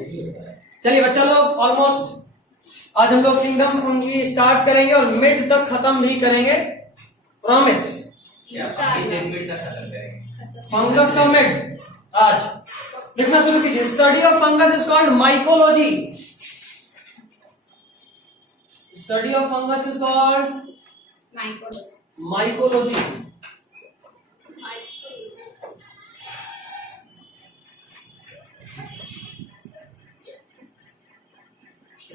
चलिए बच्चा लोग, ऑलमोस्ट आज हम लोग किंगडम फंगी स्टार्ट करेंगे और मिड तक खत्म भी करेंगे, प्रॉमिस। फंगस का मिड आज लिखना शुरू कीजिए। Study of fungus is called mycology. Study of fungus is called mycology.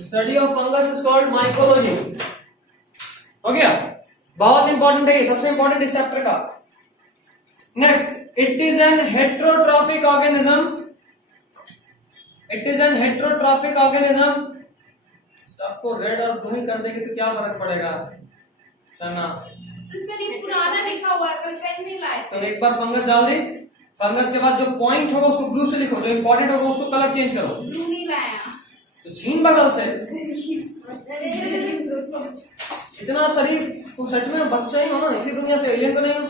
Study of fungus is called mycology. हो गया, बहुत इंपॉर्टेंट है ये, सबसे इंपॉर्टेंट इस चैप्टर का। Next, it is an heterotrophic organism. It is an heterotrophic organism. सबको red और ब्लू ही कर देंगे तो क्या फर्क पड़ेगा? तो सर ये पुराना लिखा हुआ है, कल पेन नहीं लाए तो एक बार फंगस डाल दी, फंगस के बाद जो पॉइंट होगा उसको ब्लू से लिखो, जो इंपॉर्टेंट होगा उसको कलर चेंज करो। ब्लू नहीं लाया तो छीन बगल से। इतना शरीफ, तुम सच में बच्चा ही हो ना, इसी दुनिया से एलियन तो नहीं हो।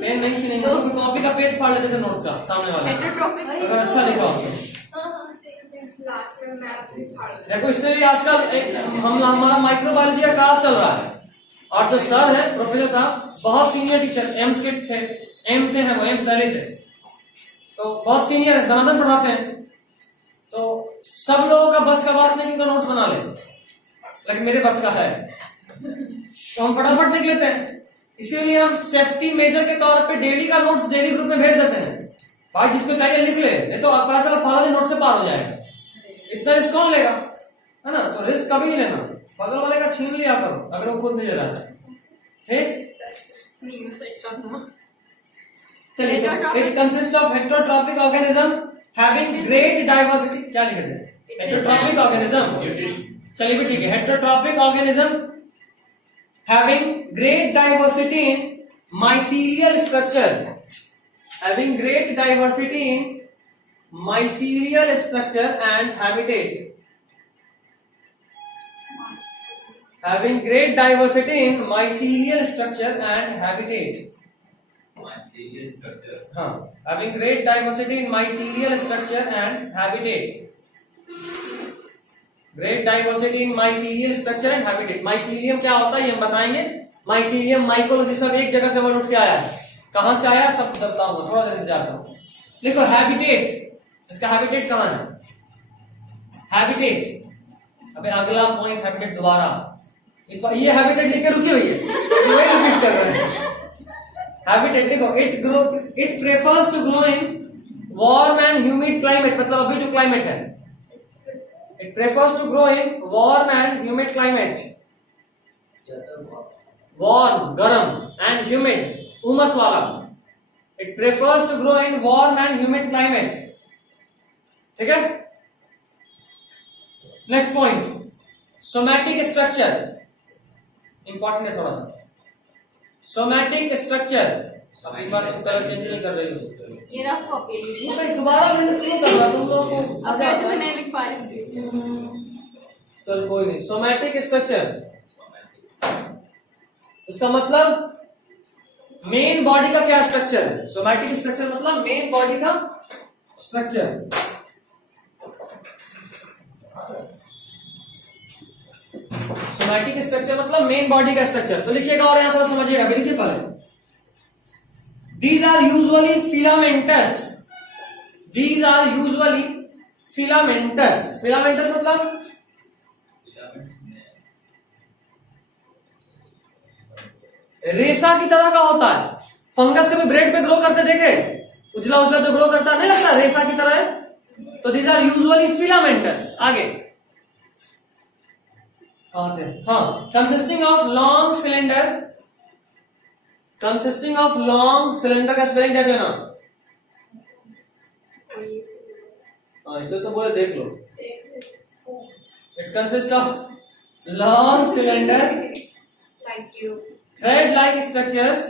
पेन नहीं छीनेंगे तो कॉपी का पेज फाड़ लेते थे नोट्स का सामने वाला, अगर अच्छा लिखा हो। देखो इससे आजकल हमारा माइक्रोबायोलॉजी का क्लास चल रहा है और जो सर है प्रोफेसर साहब बहुत सीनियर टीचर, एम्स के थे, एम्स से है वो, एम्स दिल्ली से, तो बहुत सीनियर है, दनादन पढ़ाते हैं। तो सब लोगों का बस का बात नहीं कि नोट्स बना ले, लेकिन मेरे बस का है तो हम फटाफट लिख लेते हैं। इसीलिए हम सेफ्टी मेजर के तौर पे डेली का नोट्स डेली ग्रुप में भेज देते हैं। भाई जिसको चाहिए लिख ले, नहीं तो आप पागल नोट से पार हो जाएगा। इतना रिस्क कौन लेगा, है ना? तो रिस्क कभी नहीं लेना, बगल वाले का छीन लिया करो अगर वो खुद नहीं ले रहा है। ठीक, चलिए। It consist of heterotrophic organism having great diversity. क्या लिखे थे? Heterotrophic organism. चलिए भी ठीक है। Heterotrophic organism having great diversity in mycelial structure. Having great diversity in mycelial structure and habitat. Having great diversity in mycelial structure and habitat. Mycelial structure. हाँ, having great diversity in mycelial structure and habitat. Great diversity in mycelial structure and habitat. Mycelium क्या होता है ये हम बताएंगे। Mycelium, mycology सब एक जगह से वर्ड उठ के आया है। कहां से आया सब बताऊंगा, थोड़ा देर इंतजार करो। देखो हैबिटेट, इसका हैबिटेट कहां है? हैबिटेट, अबे अगला पॉइंट हैबिटेट दोबारा, ये हैबिटेट लिख के रुकी हुई है, वही रिपीट कर रहे हैं। हैबिटेट देखो, it prefers to grow in warm and humid climate. मतलब अभी जो क्लाइमेट है, it prefers to grow in warm and humid climate. Warm गरम एंड ह्यूमिड उमस वाला। It prefers to grow in warm and humid climate. ठीक है। Next point, somatic structure, important है थोड़ा सा। सोमैटिक स्ट्रक्चर, अभी बार कलर चेंज नहीं कर रही हो, ये रफ कॉपी है। दोबारा मैंने क्यों कर रहा तुम लोग को? अब कैसे मैं नहीं लिख पा रही? चल कोई नहीं। सोमैटिक स्ट्रक्चर, इसका मतलब मेन बॉडी का क्या स्ट्रक्चर है? सोमैटिक स्ट्रक्चर मतलब मेन बॉडी का स्ट्रक्चर। सोमैटिक स्ट्रक्चर मतलब मेन बॉडी का स्ट्रक्चर। तो लिखिएगा और यहां थोड़ा समझिएगा, लिखिए पहले। These are usually filamentous. These are usually filamentous. Filamentous मतलब रेशा की तरह का होता है। फंगस कभी ब्रेड पे ग्रो करते देखे? उजला उजला जो ग्रो करता है, नहीं लगता रेशा की तरह है? तो दीज आर यूजुअली फिलामेंटस। आगे हाँ, consisting of long cylinder. Consisting of long cylinder का स्पेलिंग देख लेना। हाँ, इसे तो बोले देख लो। It consist of long cylinder thread like structures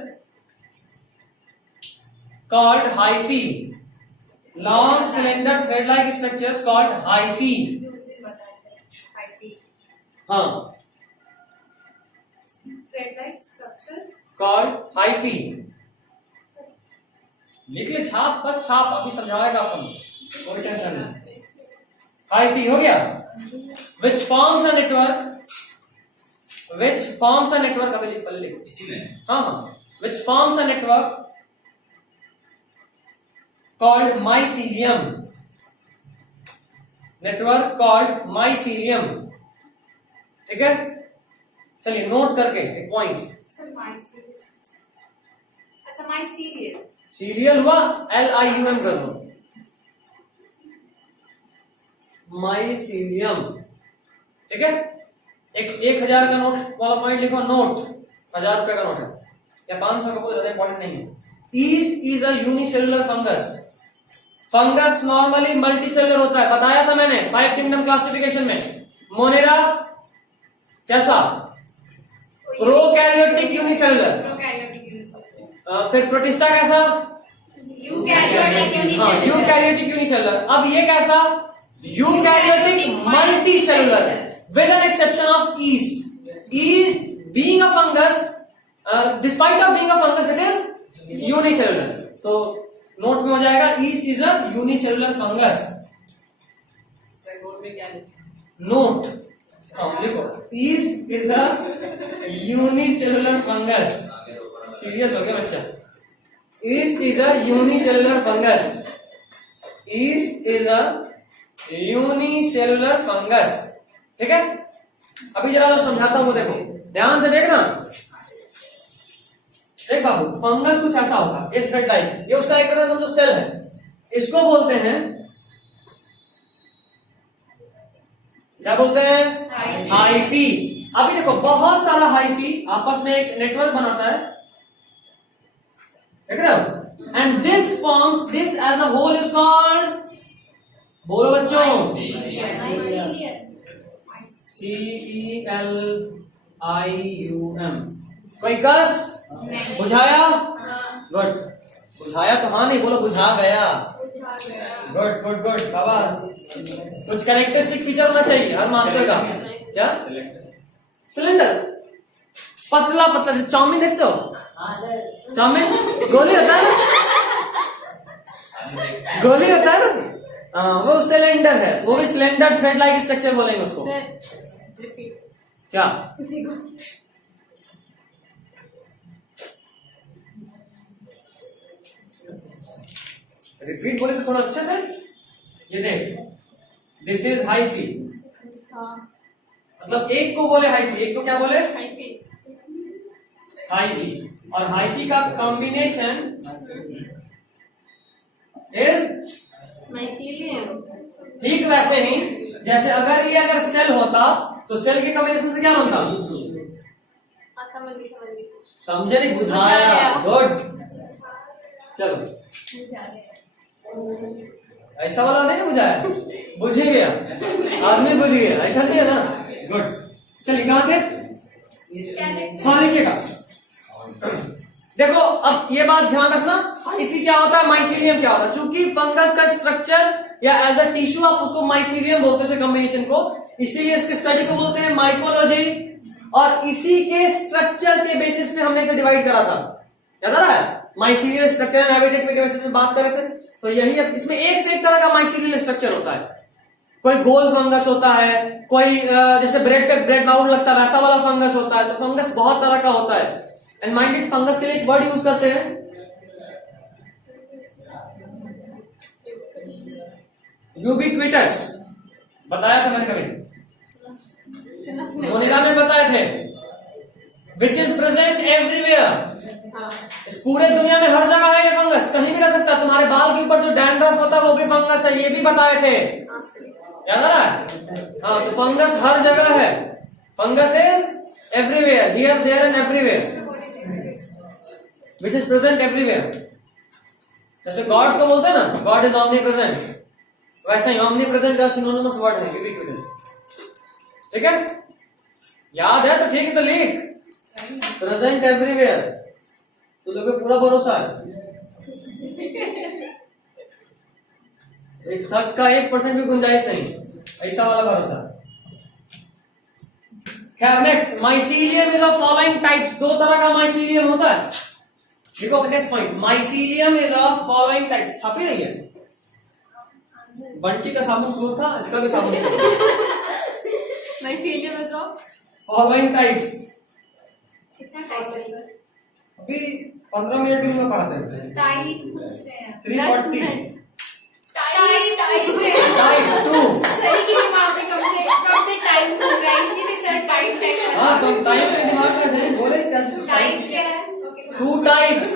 called hyphae. Long cylinder thread like structures called hyphae. हाँ, thread like structure called hyphae. लिख ले, छाप, बस छाप, अभी समझाएगा अपन, कोई टेंशन नहीं। हाइफी हो गया. Which forms a network, which forms a network, अभी लिख पहले लिखो. इसी में हाँ हाँ. Which forms a network called mycelium, network called mycelium. ठीक है, चलिए नोट करके एक पॉइंट. Sir mycelium. अच्छा mycelium. सीरियल हुआ, LIUM कर दो. माइसीलियम. ठीक है, एक 1000 का नोट वाला पॉइंट लिखो. नोट 1000 रुपए का नोट है या 500 का, कोई ज्यादा इंपॉर्टेंट नहीं है. East is a unicellular fungus. Fungus normally multicellular होता है, बताया था मैंने 5 किंगडम क्लासिफिकेशन में. मोनेरा कैसा? Prokaryotic unicellular. Prokaryotic unicellular. फिर प्रोटिस्टा कैसा? Eukaryotic unicellular. Eukaryotic unicellular. अब ये कैसा? Eukaryotic multicellular with an exception of yeast. Yeast being a fungus, despite of being a fungus, it is unicellular. तो note में हो जाएगा yeast is a unicellular fungus. Note लिखो, yeast is a unicellular fungus. Serious हो गया बच्चा. yeast is a unicellular fungus. yeast is a unicellular fungus. ठीक है, अभी जरा जो समझाता हूं वो देखो, ध्यान से देखना. देख बाबू, फंगस कुछ ऐसा होता है, एक थ्रेड लाइन, ये उसका एक तरह का जो सेल है, इसको बोलते हैं, क्या बोलते हैं? हाइफी. अभी देखो, बहुत सारा हाइफी आपस में एक नेटवर्क बनाता है, देख रहे हो? And this forms, this as a whole is called, बोलो बच्चों, CELIUM. कोई कष्ट? बुझाया? गुड. बुझाया तो हाँ नहीं, बोलो बुझा गया. गुड गुड गुड, शाबाश. कुछ कैरेक्टरिस्टिक फीचर होना चाहिए हर मास्टर का. क्या? सिलेंडर. पतला पतला, चाउमीन देखते हो? चाउमीन गोली होता है ना, गोली होता है ना. हाँ, वो सिलेंडर है, वो भी सिलेंडर थ्रेड लाइक स्ट्रक्चर बोलेंगे उसको. क्या? रिपीट बोले तो थोड़ा अच्छे से. ये देख, दिस इज हाइफी. मतलब एक को बोले हाइफी, एक को क्या बोले? हाइफी. और हाइफी का कॉम्बिनेशन इज mycelium. ठीक वैसे ही जैसे अगर सेल होता तो सेल के कॉम्बिनेशन से क्या बनता? समझे नहीं? बुझाया. गुड. चलो, ऐसा वाला नहीं बुझाया, बुझ ही गया आदमी, बुझ गया, ऐसा नहीं है ना. गुड. चलिए कहां थे? हाँ लिखिएगा. देखो, अब ये बात ध्यान रखना, हाइफी क्या होता है, माइसीलियम क्या होता है. चूंकि फंगस का स्ट्रक्चर या एज अ टिश्यू आप उसको माइसीलियम बोलते हैं कॉम्बिनेशन को, इसीलिए इसके स्टडी को बोलते हैं माइकोलॉजी. और इसी के स्ट्रक्चर के बेसिस पे हमने इसे डिवाइड करा था, याद आ रहा है? माइसीलियल स्ट्रक्चर एंड हैबिटेट के बेसिस पे बात कर रहे थे. तो यही है, इसमें एक से एक तरह का माइसीलियल स्ट्रक्चर होता है. कोई गोल फंगस होता है, कोई जैसे ब्रेड पे ब्रेड बाउल लगता है वैसा वाला फंगस होता है. तो फंगस बहुत तरह का होता है. एंड माइंडेड फंगस के लिए एक वर्ड यूज करते हैं, यूबिक्विटस. बताया था मैंने कभी, मोनेरा में बताए थे. विच इज प्रेजेंट एवरीवेयर. इस पूरे दुनिया में हर जगह है ये फंगस, कहीं भी रह सकता है. तुम्हारे बाल के ऊपर जो डैंड्रफ होता है वो भी फंगस है, ये भी बताए थे, याद आ रहा है? हाँ, तो फंगस हर जगह है. Fungus is everywhere, here there and everywhere, which is present everywhere. जैसे गॉड को बोलते हैं ना, गॉड इज ऑमनी प्रेजेंट, वैसा ही ऑमनी प्रेजेंट का सिनोनिमस वर्ड है यूबिक्विटस. ठीक है, याद है तो ठीक है, तो लिख प्रेजेंट एवरीवेयर. तो लोगों पे पूरा भरोसा है, एक शक का 1% भी गुंजाइश नहीं, ऐसा वाला भरोसा. खैर, next, mycelium is of following types. दो तरह का माइसीलियम होता है. देखो next point, mycelium is of following type. छापी रही है बंटी का साबुन स्लो था, इसका भी साबुन माइसीलियम बताओ। Following types. कितना टाइप है सर? अभी 15 मिनट के लिए पढ़ाते हैं। टाइप पूछ रहे हैं। 340 टाइप टाइप 2। सर के दिमाग में कब से टाइप हो रहा है, इसीलिए सर टाइप हाँ तो टाइप के दिमाग में है, बोले क्या टाइप क्या है? 2 types.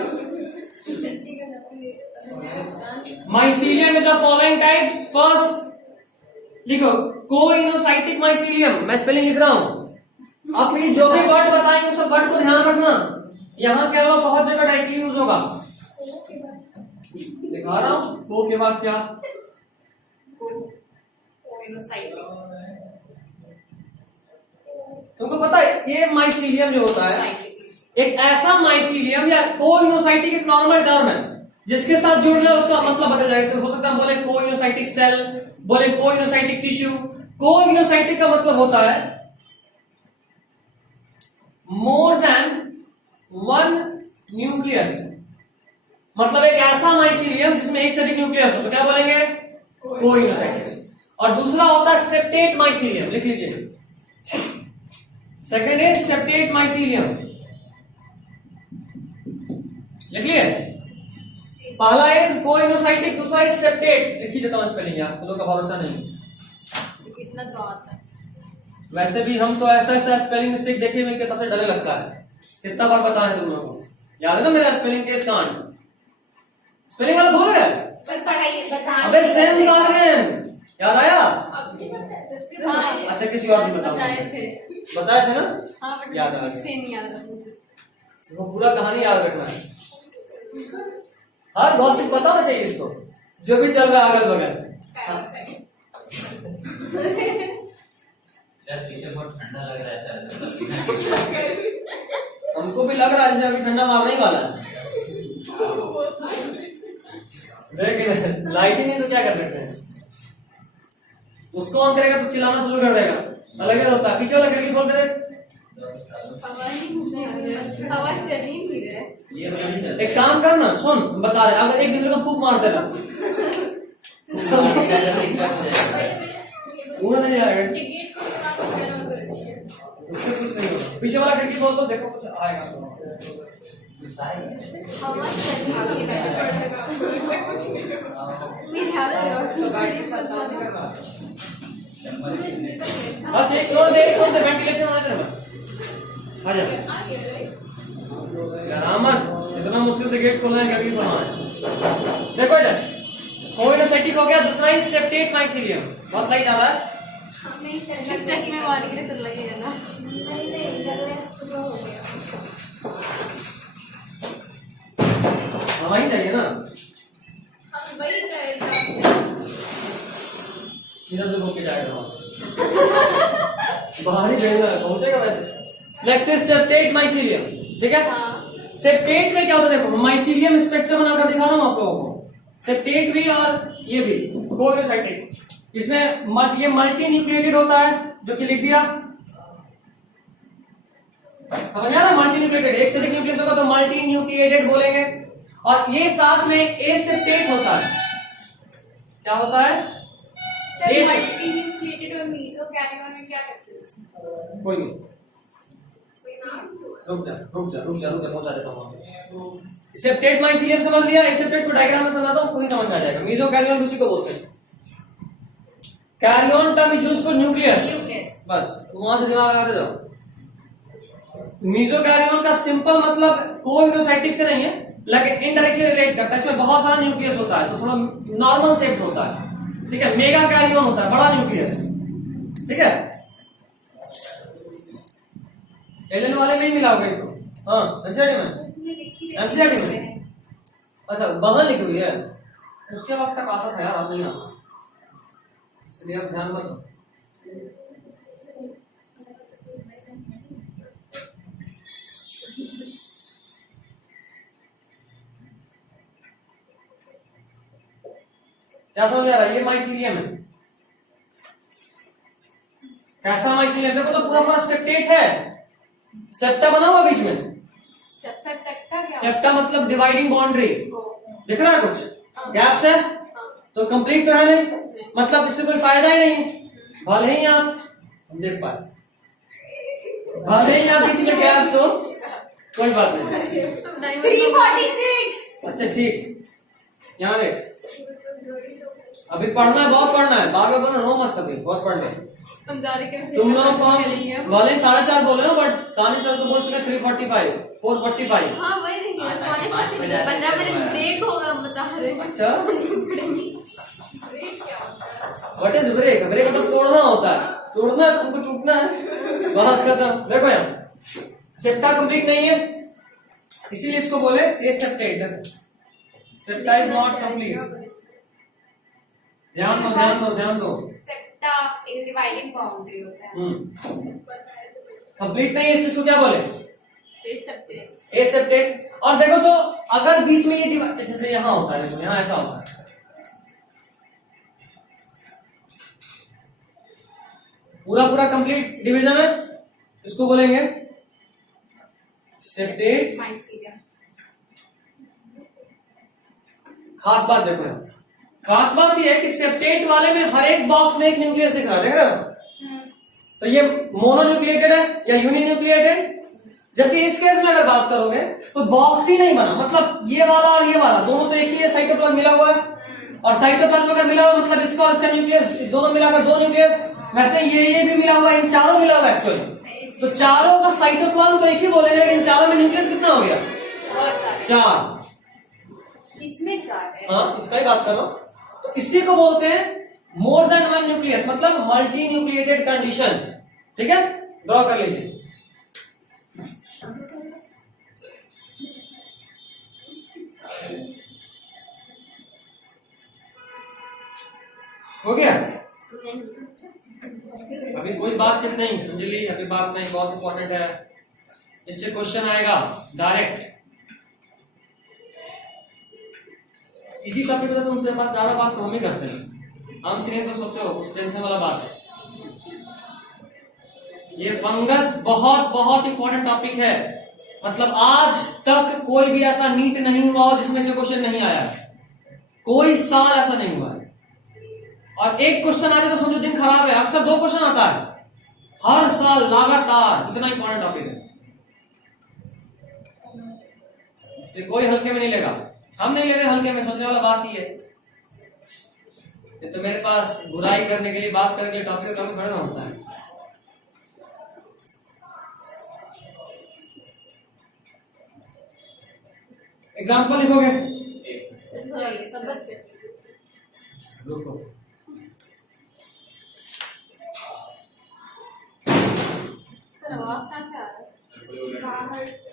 Mycelium is the following types. First लिखो कोइनोसाइटिक माइसीलियम, मैं स्पेलिंग लिख रहा हूं। अपनी जो भी वर्ड बताएंगे सब वर्ड को ध्यान रखना। यहाँ के अलावा बहुत जगह डायरेक्टली यूज होगा। दिखा रहा हूं को के बाद क्या। तुमको पता है ये माइसीलियम जो होता है एक ऐसा माइसीलियम या कोइनोसाइटिक एक नॉर्मल टर्म है जिसके साथ जुड़ जाए उसका मतलब बदल जाएगा। हो सकता है बोले कोइनोसाइटिक सेल, बोले कोइनोसाइटिक टिश्यू। कोइनोसाइटिक का मतलब होता है मोर देन 1 न्यूक्लियस, मतलब एक ऐसा माइसीलियम जिसमें एक से अधिक न्यूक्लियस हो तो क्या बोलेंगे कोइनोसाइटिक। और दूसरा होता है सेप्टेट माइसीलियम, लिख लीजिए। सेकेंड इज सेप्टेट माइसीलियम, लिख लिए। पहला इज कोइनोसाइटिक, दूसरा इज सेप्टेट। लिख ही देता हूं स्पेलिंग, यार तुम लोग का भरोसा नहीं। कितना तो आता है। वैसे भी हम तो ऐसा ऐसा स्पेलिंग मिस्टेक देखे हुए तब से डर लगता है। कितना बार बताएं तुम लोगों को, याद है ना मेरा स्पेलिंग केस कांड। स्पेलिंग वाला भूल गए? सर पढ़ाइए बता। अबे सेंस ऑर्गन याद आया? आपने बताया तो फिर हाँ, अच्छा किसी और ने बताया थे ना? हाँ, बट याद आ ठीक गया। से नहीं याद रहा मुझे। वो पूरा कहानी याद रखना है। हर गॉसिप पता होना चाहिए इसको, जो भी चल रहा है अगल बगल। सर पीछे बहुत ठंडा लग रहा है सर। हमको भी लग रहा है जैसे अभी ठंडा मारने ही वाला है। देख लाइट ही नहीं तो क्या कर सकते हैं। उसको ऑन करेगा तो चिल्लाना शुरू कर देगा, अलग ही होता है। पीछे वाला खिड़की खोल दे। हवा चल ही नहीं रहा है। एक काम करना, सुन बता रहे, अगर एक दूसरे को फूक मार देना वो नहीं आएगा। ये गेट को सुना तो क्या कर रही है? उससे कुछ नहीं होगा। पीछे वाला खिड़की खोल दो, देखो कुछ आएगा। हवा चल रही है। मेरे हाथ से बस एक छोड़ दे वेंटिलेशन होना चाहिए बस। आ जा करामत, इतना मुश्किल से गेट खोलना है, खिड़की खोलना है। देखो इधर कोइनोसाइटिक हो गया, दूसरा ही सेप्टेट माइसीलियम। बहुत लाइट आ रहा है। नहीं सर चश्मे वाले के लिए तो लगेगा ना। हवा ही चाहिए ना, वही इधर से होके जाएगा बाहर ही भेजना है, पहुंचेगा वैसे। नेक्स्ट इज सेप्टेट माइसीलियम, ठीक है। सेप्टेट में क्या होता है, देखो माइसीलियम स्ट्रक्चर बनाकर दिखा रहा हूं आप लोगों को। सेप्टेट भी और ये भी कोइनोसाइटिक, इसमें ये मल्टी न्यूक्लिएटेड होता है, जो कि लिख दिया। समझ में आ रहा? मल्टी न्यूक्लिएटेड, एक से अधिक न्यूक्लियस होगा तो मल्टी न्यूक्लिएटेड बोलेंगे। और ये साथ में एसेप्टेट होता है। क्या होता है? मल्टीन्यूक्लिएटेड और मेसोकैरियोन में क्या डिफरेंस है? कोई नहीं, रुक जा पहुंचा देता हूँ। सेप्टेट माइसीलियम समझ लिया, एसेप्टेट को डायग्राम में समझाता हूँ, खुद ही समझ में आ जाएगा। मेसोकैरियोन उसी को बोलते हैं। कैरियोन term is used for nucleus, बस वहां से दिमाग आगे जाओ। मेसोकैरियोन का सिंपल मतलब कोइनोसाइटिक से नहीं है, लेकिन इनडायरेक्टली रिलेट करता है। इसमें बहुत सारा न्यूक्लियस होता है तो थोड़ा नॉर्मल शेप होता है, ठीक है। मेगा कैरियोन होता है, बड़ा न्यूक्लियस, ठीक है। एलन वाले में ही मिलाओगे तो, हाँ एनसीईआरटी में, एनसीईआरटी में। अच्छा वहां लिखी हुई है, उसके वक्त तक आता था यार, अब नहीं आता, इसलिए आप ध्यान मत दो। क्या समझ आ रहा है? ये माइसीलियम है। कैसा माइसीलियम? देखो तो पूरा सेप्टेट है, सेप्टा बना हुआ बीच में। सर सेप्टा क्या? सेप्टा मतलब डिवाइडिंग बाउंड्री, दिख रहा है कुछ गैप्स है, तो कंप्लीट तो है नहीं, मतलब इससे कोई फायदा ही नहीं। भले ही आप देख पाए, भले ही आप किसी में गैप हो, कोई बात नहीं। 346। अच्छा ठीक, यहाँ देख, अभी पढ़ना है, बहुत पढ़ना है, बार बार बोलना, रो मत कभी, बहुत पढ़ना है। तुम लोग को हम भले 4.5 बोले हो, बट दानिश सर तो बोल चुके 345, 445। हाँ वही नहीं है, 15 मिनट ब्रेक होगा बता रहे। अच्छा, व्हाट इज ब्रेक? ब्रेक मतलब तोड़ना होता है, तोड़ना है, तुमको टूटना है, बात खत्म। देखो यहाँ सेप्टा कंप्लीट नहीं है, इसीलिए इसको बोले a septate, septa is not complete. ध्यान दो, ध्यान दो, ध्यान दो। सेप्टा एक डिवाइडिंग बाउंड्री होता है। कंप्लीट नहीं है, इसको क्या बोले? ए ए सेप्टेट। और देखो तो अगर बीच में ये जैसे यहाँ होता है, देखो यहाँ ऐसा होता है, पूरा पूरा कंप्लीट डिवीजन है, इसको बोलेंगे सेप्टेट। खास बात देखो यहाँ, खास बात यह है कि सेप्टेट वाले में हर एक बॉक्स में एक न्यूक्लियस दिख रहा है, देख रहे हो? तो ये मोनोन्यूक्लिएटेड है या यूनिन्यूक्लिएटेड। जबकि इस केस में अगर बात करोगे तो बॉक्स ही नहीं बना, मतलब ये वाला और ये वाला दोनों तो एक ही है, साइटोप्लाज्म मिला हुआ है, और साइटोप्लाज्म अगर मिला हुआ मतलब इसका और इसका न्यूक्लियस दोनों मिलाकर 2 न्यूक्लियस। वैसे ये भी मिला हुआ है, इन चारों मिला हुआ है एक्चुअली, तो चारों का साइटोप्लाज्म तो एक ही बोलेंगे, इन चारों में न्यूक्लियस कितना हो गया? 4। इसमें 4 है। हाँ, इसका ही बात करो। तो इसी को बोलते हैं मोर देन 1 न्यूक्लियस, मतलब मल्टी न्यूक्लिएटेड कंडीशन। ठीक है, ड्रॉ कर लीजिए। हो गया? अभी कोई बातचीत नहीं, समझ ली? अभी बात नहीं, बहुत इंपॉर्टेंट है, इससे क्वेश्चन आएगा डायरेक्ट। इजी टॉपिक होता है तो उनसे बात ज्यादा बात तो हम ही करते हैं, हम नहीं तो सोचो उस टेंशन वाला बात है। ये फंगस बहुत बहुत इंपॉर्टेंट टॉपिक है, मतलब आज तक कोई भी ऐसा नीट नहीं हुआ हो जिसमें से क्वेश्चन नहीं आया, कोई साल ऐसा नहीं हुआ है। और एक क्वेश्चन आ जाए तो समझो दिन खराब है, अक्सर 2 क्वेश्चन आता है हर साल लगातार, इतना इंपॉर्टेंट टॉपिक है, इसलिए कोई हल्के में नहीं लेगा। हम नहीं ले रहे हल्के में, सोचने वाला बात ही है। ये तो मेरे पास बुराई करने के लिए, बात करने के लिए टॉपिक का कम खड़ा होता है। एग्जाम्पल लिखोगे? रुको, सर आवाज कहाँ से आ रहा है? बाहर से।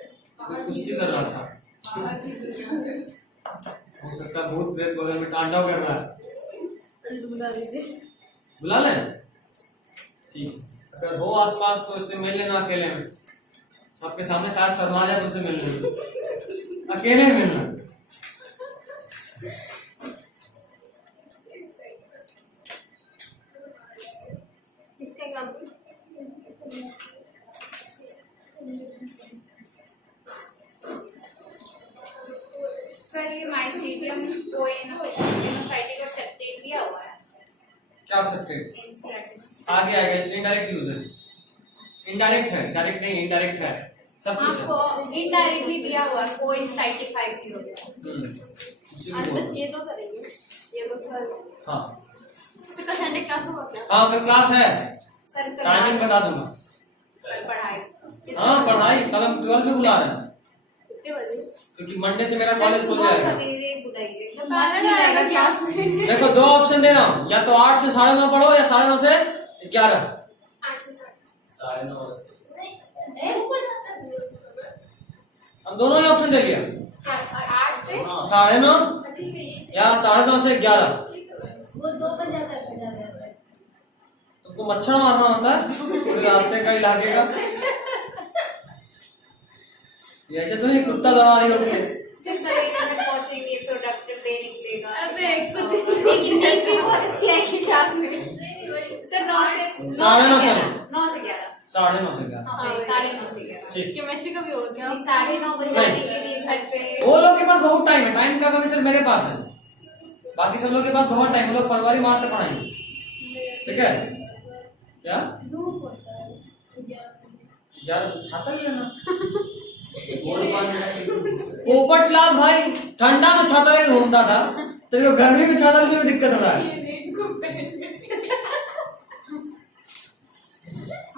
कुश्ती कर रहा था, हो सकता है भूत प्रेत बगल में तांडव कर रहा है। बुला दीजिए, बुला लें? ठीक, अगर हो आसपास तो इससे मिल लेना अकेले में, सबके सामने शायद शर्मा जाए तुमसे मिलने, अकेले मिलना। किसका एग्जाम्पल? सर ये माइसीडियम कोइनोसाइटिक और सेप्टेट दिया हुआ है। क्या सेप्टेट? एनसीईआरटी आगे आएगा, इनडायरेक्ट यूज है, इनडायरेक्ट है, डायरेक्ट नहीं, इनडायरेक्ट है, सब कुछ है। आपको इनडायरेक्टली दिया हुआ है, कोइनसाइटिक भी हो गया। उसी को आज बोलो। बस ये तो करेंगे, ये तो सर। हाँ तो कल संडे क्लास होगा क्या? हाँ, अगर क्लास है सर कल टाइमिंग बता दूंगा। कल पढ़ाई। हाँ पढ़ाई कल हम 12 में बुला रहे हैं, कितने बजे? क्योंकि मंडे से मेरा कॉलेज खुल जाएगा। सवेरे बुलाइए, एकदम मस्त नहीं रहेगा क्लास में। देखो 2 ऑप्शन दे रहा हूँ, या तो 8 से 9:30 पढ़ो, या 9:30 से 11। 8 से 9:30 से। हम दोनों ही ऑप्शन दे लिया, 8 से 9:30 ठीक है ये। या 9:30 से 11। वो 2 बज जाता है, बज जाता है। तुमको मच्छर मारना होता है पूरे रास्ते का, इलाके का, ऐसे तो नहीं कुत्ता दौड़ा रही होती है। सिर्फ सवेरे में पहुंचेंगे, प्रोडक्टिव डे निकलेगा। लेकिन नहीं भी बहुत अच्छी आएगी क्लास में। सर 9 से 9:30 से 9 से 11। 9:30 से 11। हाँ 9:30 से 11। ठीक, केमिस्ट्री का भी हो गया। 9:30 बजे आने के लिए घर पे। वो लोग के पास बहुत टाइम है, टाइम का कमी सिर्फ मेरे पास है, बाकी सब लोग के पास बहुत टाइम, लोग फरवरी मार्च तक पढ़ाएंगे, ठीक है? क्या धूप होता है यार, छाता ले लेना। पोपटलाल भाई ठंडा में छाता लेके घूमता था, तेरे को गर्मी में छाता लेने में दिक्कत हो रहा है।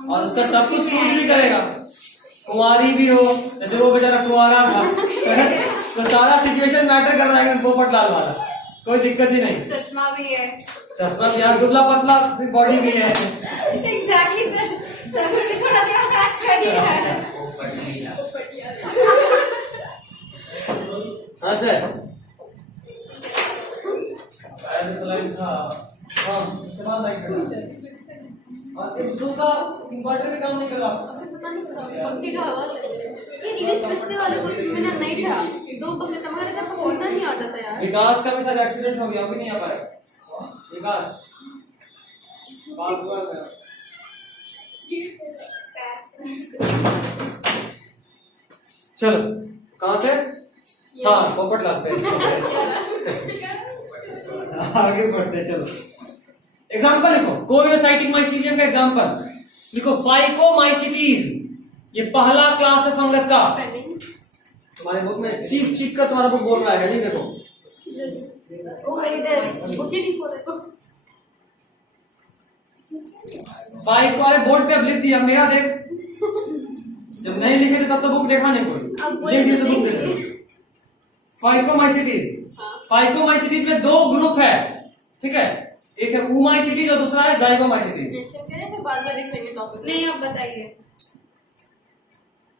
और उसका सब कुछ सूट भी करेगा, कुंवारी भी हो, जैसे वो बेचारा कुंवारा था तो सारा सिचुएशन मैटर कर रहा है पोपटलाल वाला, कोई दिक्कत ही नहीं। चश्मा भी है। चश्मा भी यार, दुबला पतला बॉडी भी है। एग्जैक्टली सर, सर ने थोड़ा थोड़ा मैच कर दिया है। हाँ सर, हाँ उसके बाद लाइट और का इन्वर्टर का काम नहीं कर रहा। पता नहीं पंखे का हवा ये पिछले वाले कुछ महीना नहीं था, 2 पंखे था मगर इतना फोड़ना नहीं आता था यार। विकास का भी शायद एक्सीडेंट हो गया, अभी नहीं आ पाया विकास, बात हुआ मेरा। चलो कहाँ थे? हाँ पोपटलाल पे। आगे बढ़ते चलो। एग्जाम्पल लिखो, कोवियोसाइटिक माइसीलियम का एग्जाम्पल लिखो, फाइकोमाइसिटीज, ये पहला क्लास है फंगस का। तुम्हारे बुक में चीख चीख कर तुम्हारा बुक बोल रहा है, नहीं देखो। फाइको, अरे बोर्ड पे अब लिख दिया, मेरा देख, जब नहीं लिखे थे तब तो बुक देखा नहीं कोई, लिख दिया तो बुक देख। फाइकोमाइसिटीज, फाइकोमाइसिटीज में 2 ग्रुप है, ठीक है? एक है ऊमाइसिटीज और दूसरा है जाइगोमाइसिटीज। बाद में लिखेंगे टॉपिक। नहीं आप बताइए,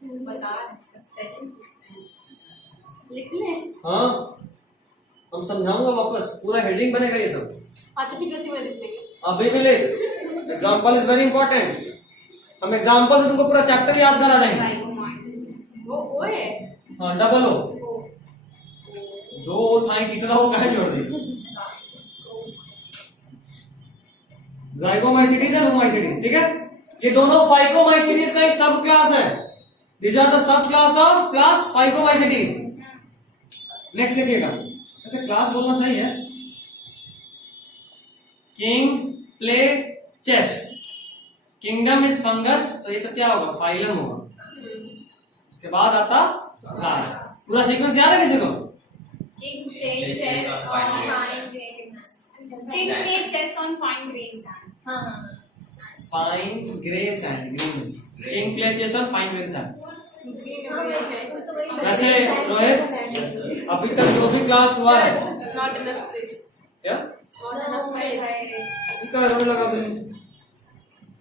बता सकते हैं, लिख ले। हाँ हम समझाऊंगा वापस, पूरा हेडिंग बनेगा ये सब। हाँ तो ठीक है, इसी में लिख लेंगे। अभी भी ले, एग्जाम्पल इज वेरी इंपॉर्टेंट। हम एग्जाम्पल से तुमको पूरा चैप्टर याद करा देंगे। वो है, हाँ डबल हो, 2 था, तीसरा हो, कहे जोड़ दी। जाइगोमाइसिटीज एंड ऊमाइसिटीज, ठीक है? ये दोनों फाइकोमाइसिटीज का एक सब क्लास है। These are the subclass of class phycomycetes. Next लिखिएगा, ऐसे क्लास बोलना सही है। King play chess, kingdom is fungus, तो ये सब क्या होगा? फाइलम होगा। उसके बाद आता क्लास। पूरा सीक्वेंस याद है किसी को? King play chess on fine grains. King play chess on fine grains. हाँ fine grey sand, king play chess on fine grey sand. वैसे रोहित, अभी तक जो भी क्लास हुआ है, Not enough space. क्या Not enough space. इनका रोने लगा मुझे।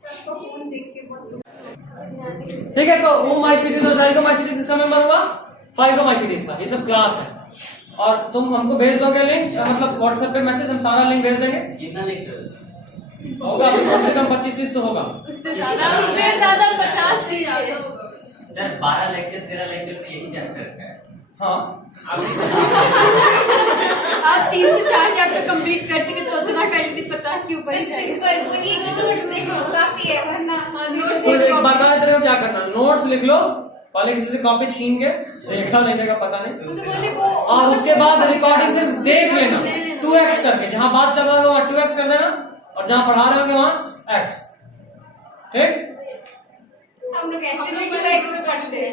सबको फोन देख के बहुत। ठीक है, तो ऊमाइसिटीज और जाइगोमाइसिटीज किसका मेंबर हुआ? फाइकोमाइसिटीज का। ये सब क्लास है, और तुम हमको भेज दोगे लिंक, मतलब व्हाट्सएप पे मैसेज, हम सारा लिंक भेज देंगे। कितना लेक्चर होगा अभी कम से कम 25-30 तो होगा। उससे ज्यादा 50 से ज्यादा होगा सर। 12 लेक्चर 13 लेक्चर तो यही चैप्टर का है। हाँ आप 3 से 4 चैप्टर कंप्लीट करते हैं तो उतना कर लेते, 50 के ऊपर। सिंपल बोलिए कि नोट्स देखो, काफी है, वरना नोट्स तो एक बात है, तेरे को क्या करना, नोट्स लिख लो पहले, किसी से कॉपी छीन के, देखा नहीं देखा पता नहीं, और उसके बाद रिकॉर्डिंग सिर्फ देख लेना 2x करके, जहां बात चल रहा होगा वहां 2x कर देना, और जहां पढ़ा रहे होंगे वहां x, ठीक? हम लोग ऐसे भी 2x में पढ़ते हैं।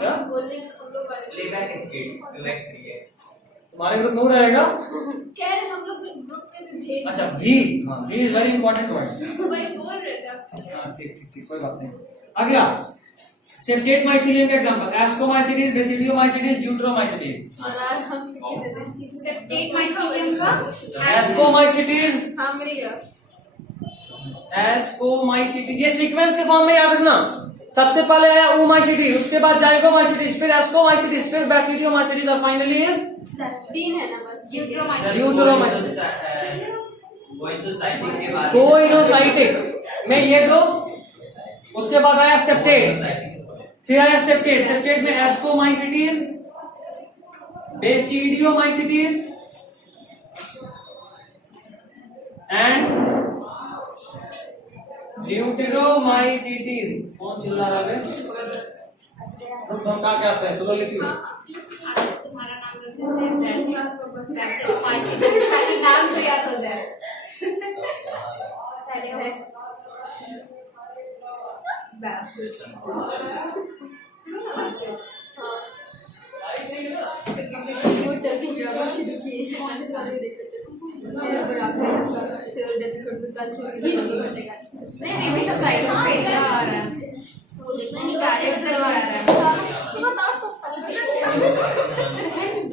क्या प्लेबैक स्पीड 2x 3x। तुम्हारे ग्रुप में रहेगा? कह रहे हम लोग ग्रुप में भी भेज। अच्छा भी, हाँ भी इज वेरी इंपॉर्टेंट वर्ड। वही बोल रहे थे। हाँ ठीक ठीक ठीक, कोई बात नहीं। अगला सेप्टेट माइसीलियम का example, ascomycetes, basidiomycetes, deuteromycetes. Septate mycelium का एस्कोमाइसिटीज, हाँ मिल गया। एस्कोमाइसिटीज, ये सीक्वेंस के फॉर्म में याद रखना। सबसे पहले आया ऊमाइसिटीज, उसके बाद जाइगोमाइसिटीज, फिर एस्कोमाइसिटीज, फिर बेसिडियोमाइसिटीज, और फाइनली इज 3 है ना बस। ड्यूटेरोमाइसिटीज। कोइनोसाइटिक के बाद कोइनोसाइटिक में ये दो, उसके बाद आया सेप्टेट, फिर आया सेप्टेट। सेप्टेट में एस्कोमाइसिटीज, बेसिडियोमाइसिटीज एंड ड्यूटेरोमाइसिटीज। कौन चिल्ला रहा है? तुम क्या कहते हैं? तुम लिखिए। तुम्हारा नाम रख देते हैं। ताकि नाम तो याद हो जाए।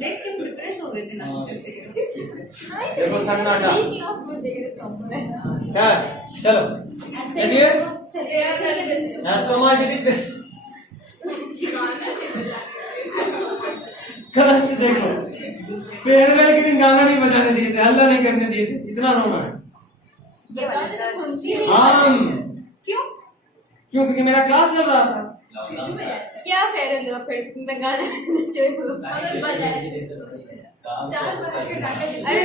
देख के प्रिपेयर हो गए थे ना। देखो सन्नाटा क्या चलो चलिए कलश देखो फेयरवेल के दिन गाना नहीं बजाने दिए थे, हल्ला नहीं करने दिए थे, इतना रोना है। ये वाला सर क्यों? क्योंकि मेरा क्लास चल रहा था। क्या फेयरवेल हुआ फिर मैं गाना शुरू अरे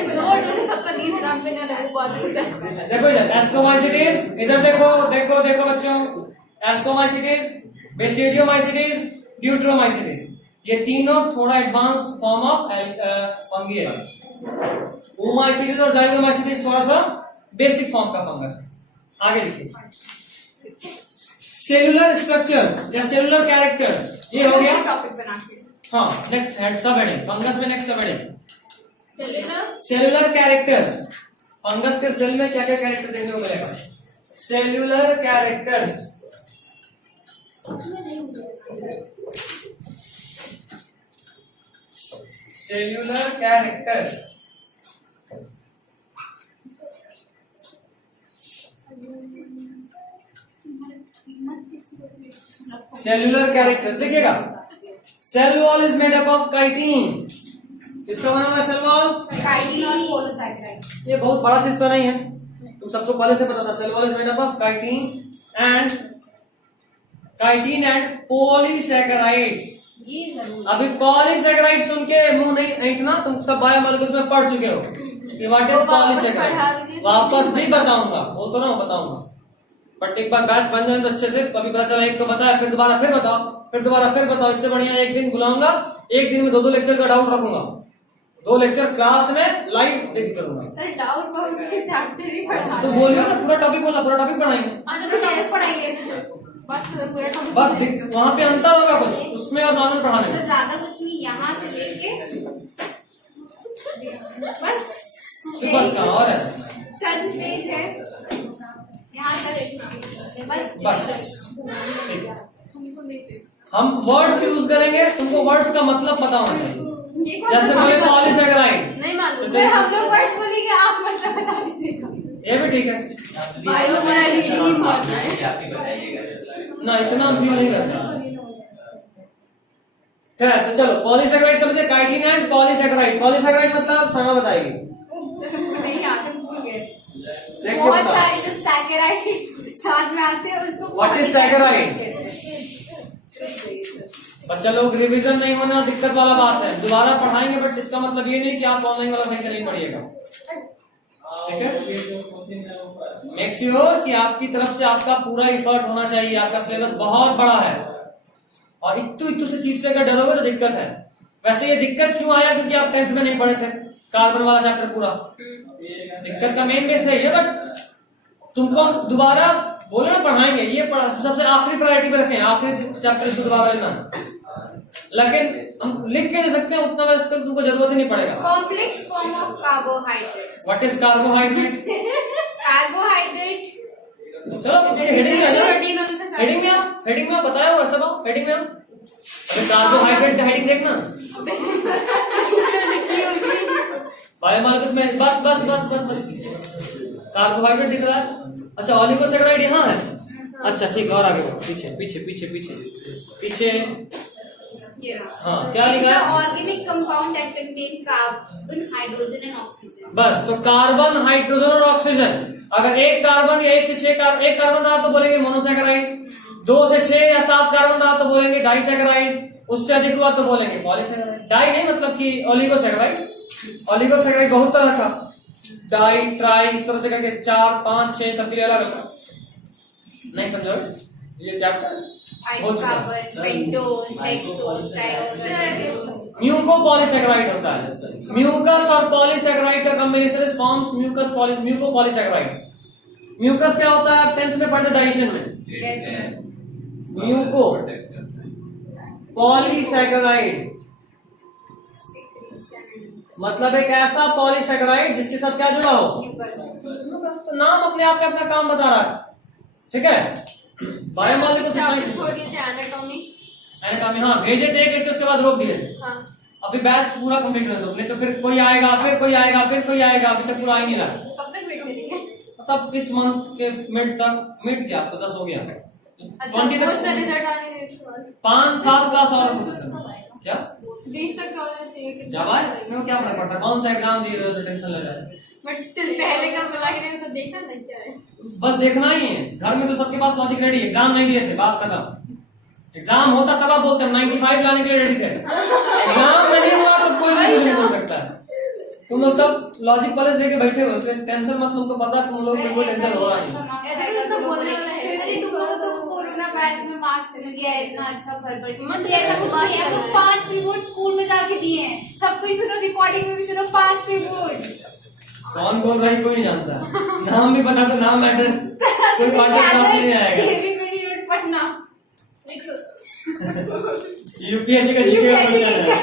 सबका नींद हराम पे ना लगे बहुत अच्छा। देखो इधर एस्कोमाइसिटीज, इधर देखो देखो देखो बच्चों, एस्कोमाइसिटीज, बेसिडियोमाइसिटीज, ड्यूट्रोमाइसिटीज, ये तीनों थोड़ा एडवांस्ड फॉर्म ऑफ फंगी है। ओमाइसिटीज और जाइगोमाइसिटीज थोड़ा सा बेसिक फॉर्म का फंगस है। आगे लिखिए सेलुलर स्ट्रक्चर्स या सेलुलर कैरेक्टर्स, ये हो गया टॉपिक बना के। हाँ next head sub heading fungus में next sub heading cellular cellular characters. Fungus के सेल में क्या क्या कैरेक्टर देखने को मिलेगा? Cellular characters. Cellular characters cellular characters लिखिएगा। Cell wall is made up of chitin. इसका बना हुआ सेल वॉल काइटिन और पोलोसैकेराइड। ये बहुत बड़ा चीज तो नहीं है, तुम सबको पहले से पता था। Cell wall is made up of chitin and polysaccharides. ये जरूर अभी पॉलीसैकेराइड सुन के मुंह नहीं ऐंठना, तुम सब बायोमोलिक्यूल्स में पढ़ चुके हो कि व्हाट इज पॉलीसैकेराइड। वापस भी बताऊंगा, वो तो ना बताऊंगा, बट एक बार बैच बन जाए तो अच्छे से। कभी पता चला एक तो बताया, फिर दोबारा फिर बताओ, फिर दोबारा फिर बताओ। इससे बढ़िया एक दिन बुलाऊंगा, एक दिन में 2-2 लेक्चर का डाउट रखूंगा, 2 लेक्चर क्लास में लाइव देख करूंगा। सर डाउट के चैप्टर ही पढ़ा तो बोलिए ना, पूरा टॉपिक बोला, पूरा टॉपिक पढ़ाएंगे। तो डायरेक्ट पढ़ाइए बस वहाँ पे अंतर होगा कुछ उसमें और नॉर्मल पढ़ाने में। ज्यादा कुछ नहीं, यहाँ से लेके बस बस कहाँ और है, चंद पेज है यहाँ तक, बस बस ठीक है। हम वर्ड्स यूज करेंगे, तुमको वर्ड्स का मतलब पता होना चाहिए। जैसे बोले पॉलीसैकेराइड, नहीं मालूम सर, हम लोग वर्ड्स बोलेंगे, आप मतलब बता दीजिएगा। ये भी ठीक है ना, इतना फील नहीं करता। खैर तो चलो पॉलीसैकेराइड समझे, काइटिन एंड पॉलीसैकेराइड। पॉलीसैकेराइड मतलब समय बताएगी। नहीं आते भूल गए, देखिए बहुत बताओ। सारे जब सैकेराइड साथ में आते हैं उसको What is saccharide? बच्चा लोग रिवीजन नहीं होना दिक्कत वाला बात है, दोबारा पढ़ाएंगे, बट इसका मतलब ये नहीं कि आप ऑनलाइन वाला सही से नहीं पढ़िएगा। ठीक है, मेक श्योर कि आपकी तरफ से आपका पूरा एफर्ट होना चाहिए। आपका सिलेबस बहुत बड़ा है और इतू से चीज से अगर डरोगे तो दिक्कत है। वैसे ये दिक्कत क्यों आया? क्योंकि आप 10th में नहीं पढ़े थे कार्बन वाला चैप्टर पूरा। दिक्कत का मेन बेस है ये, बट तुमको दोबारा बोलो ना पढ़ाएंगे, ये सबसे आखिरी प्रायोरिटी पे रखें, आखिरी चैप्टर इसको दोबारा लेना है। लेकिन हम लिख के दे सकते हैं, उतना वैसे तक तुमको जरूरत ही नहीं पड़ेगा। Complex form of carbohydrate. What is carbohydrate? Carbohydrate चलो हेडिंग में आप बताया हो सब, हेडिंग में कार्बोहाइड्रेट का हेडिंग देखना बायोमोलिक्यूल्स में। बस कार्बोहाइड्रेट दिख रहा है। अच्छा ओलिगोसैकेराइड यहाँ है, अच्छा ठीक है, और आगे बढ़ो, पीछे पीछे पीछे पीछे पीछे। हाँ क्या लिखा है? Organic compound that contain carbon, hydrogen and oxygen. बस तो कार्बन, हाइड्रोजन और ऑक्सीजन। अगर एक कार्बन या 1 से 6 एक कार्बन रहा तो बोलेंगे मोनोसैकेराइड, 2 से 6 या 7 कार्बन रहा तो बोलेंगे डाइसैकेराइड, उससे अधिक हुआ तो बोलेंगे पॉलीसैकेराइड। डाई नहीं मतलब कि ओलिगोसैकेराइड। ओलिगोसैकेराइड बहुत तरह का, डाई, ट्राई, इस तरह से करके 4, 5, 6 सबके लिए अलग अलग। नहीं समझो? ये chapter hydrocarbon, pentose, hexose, triose, mucopolysaccharide होता है। म्यूकस और पॉलीसैकेराइड का combination is forms mucopolysaccharide. Mucus क्या होता है, आप 10th में पढ़ते डाइजेशन में। म्यूको पॉलीसैकेराइड मतलब एक ऐसा पॉलीसैकेराइड जिसके साथ क्या जुड़ा हो, तो नाम अपने आप में अपना काम बता रहा है, ठीक है। बायोमॉलिक्यूल एनाटॉमी हाँ भेजे थे, एक लेक्चर उसके बाद रोक दिए थे। अभी बैच पूरा कंप्लीट होने दो, नहीं तो फिर कोई आएगा, फिर कोई आएगा, फिर कोई आएगा, अभी तक पूरा आ ही नहीं रहा। मतलब इस मंथ के मिड तक, मिड क्या तो 10 हो गया, 20 तक 5-7 क्लास और क्या 20 तक होना चाहिए। जब आए मेरे को क्या फर्क पड़ता, कौन सा एग्जाम दिए हुए तो टेंशन ले जाए। बट स्टिल पहले का बुला के तो देखना था क्या है, बस देखना ही है। घर में तो सबके पास लॉजिक रेडी, एग्जाम नहीं दिए थे, बात खत्म। एग्जाम होता तब आप बोलते हैं 95 लाने के लिए रेडी थे। एग्जाम नहीं हुआ तो कोई भी कुछ नहीं बोल सकता है। तुम लोग सब लॉजिक कॉलेज लेके बैठे हो, इसलिए टेंशन मत, तुमको पता तुम लोग को कोई टेंशन हो रहा नहीं। कोरोना बैच में मार्क्स मिल गया इतना अच्छा मतलब ऐसा कुछ नहीं है। हम लोग 5 प्री बोर्ड स्कूल में जाके दिए हैं, सबको ही सुनो, रिकॉर्डिंग में भी सुनो, 5 प्री बोर्ड। कौन बोल रहा है कोई नहीं जानता, नाम भी बता दो, नाम एड्रेस कोई कांटेक्ट नहीं आएगा। रोड पटना यूपीएससी का जीके क्वेश्चन है।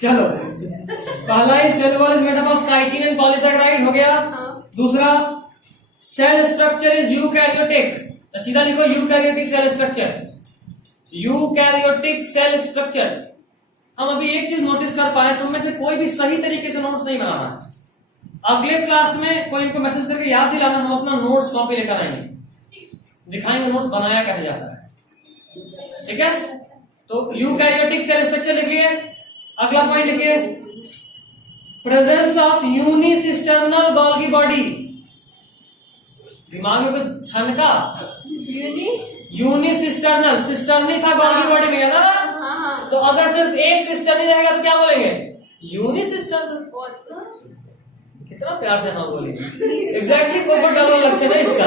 चलो पहला ही cell wall is made up of chitin and polysaccharide हो गया। दूसरा सेल स्ट्रक्चर इज यूकैरियोटिक, तो सीधा लिखो eukaryotic cell structure. Eukaryotic cell structure. हम अभी एक चीज नोटिस कर पाए, तुम में से कोई भी सही तरीके से नोट्स नहीं बना रहा। अगले क्लास में कोई इनको मैसेज करके याद दिलाना, हम अपना नोट्स कॉपी लेकर आएंगे, दिखाएंगे नोट्स बनाया कैसे जाता है, ठीक है। तो यूकैरियोटिक सेल स्ट्रक्चर लिख लिए। अगला पॉइंट लिखिए, प्रेजेंस ऑफ यूनिसिस्टर्नल गोल्गी बॉडी। दिमाग में कुछ ठनका, यूनिसिस्टर्नल, सिस्टर्नी था गोल्गी बॉडी में, याद आ रहा? तो अगर सिर्फ एक सिस्टर्नी रहेगा तो क्या बोलेंगे, यूनिसिस्टर्नल। कितना प्यार से हाँ बोलेंगे, एग्जैक्टली कोई डबल लक्षण है इसका।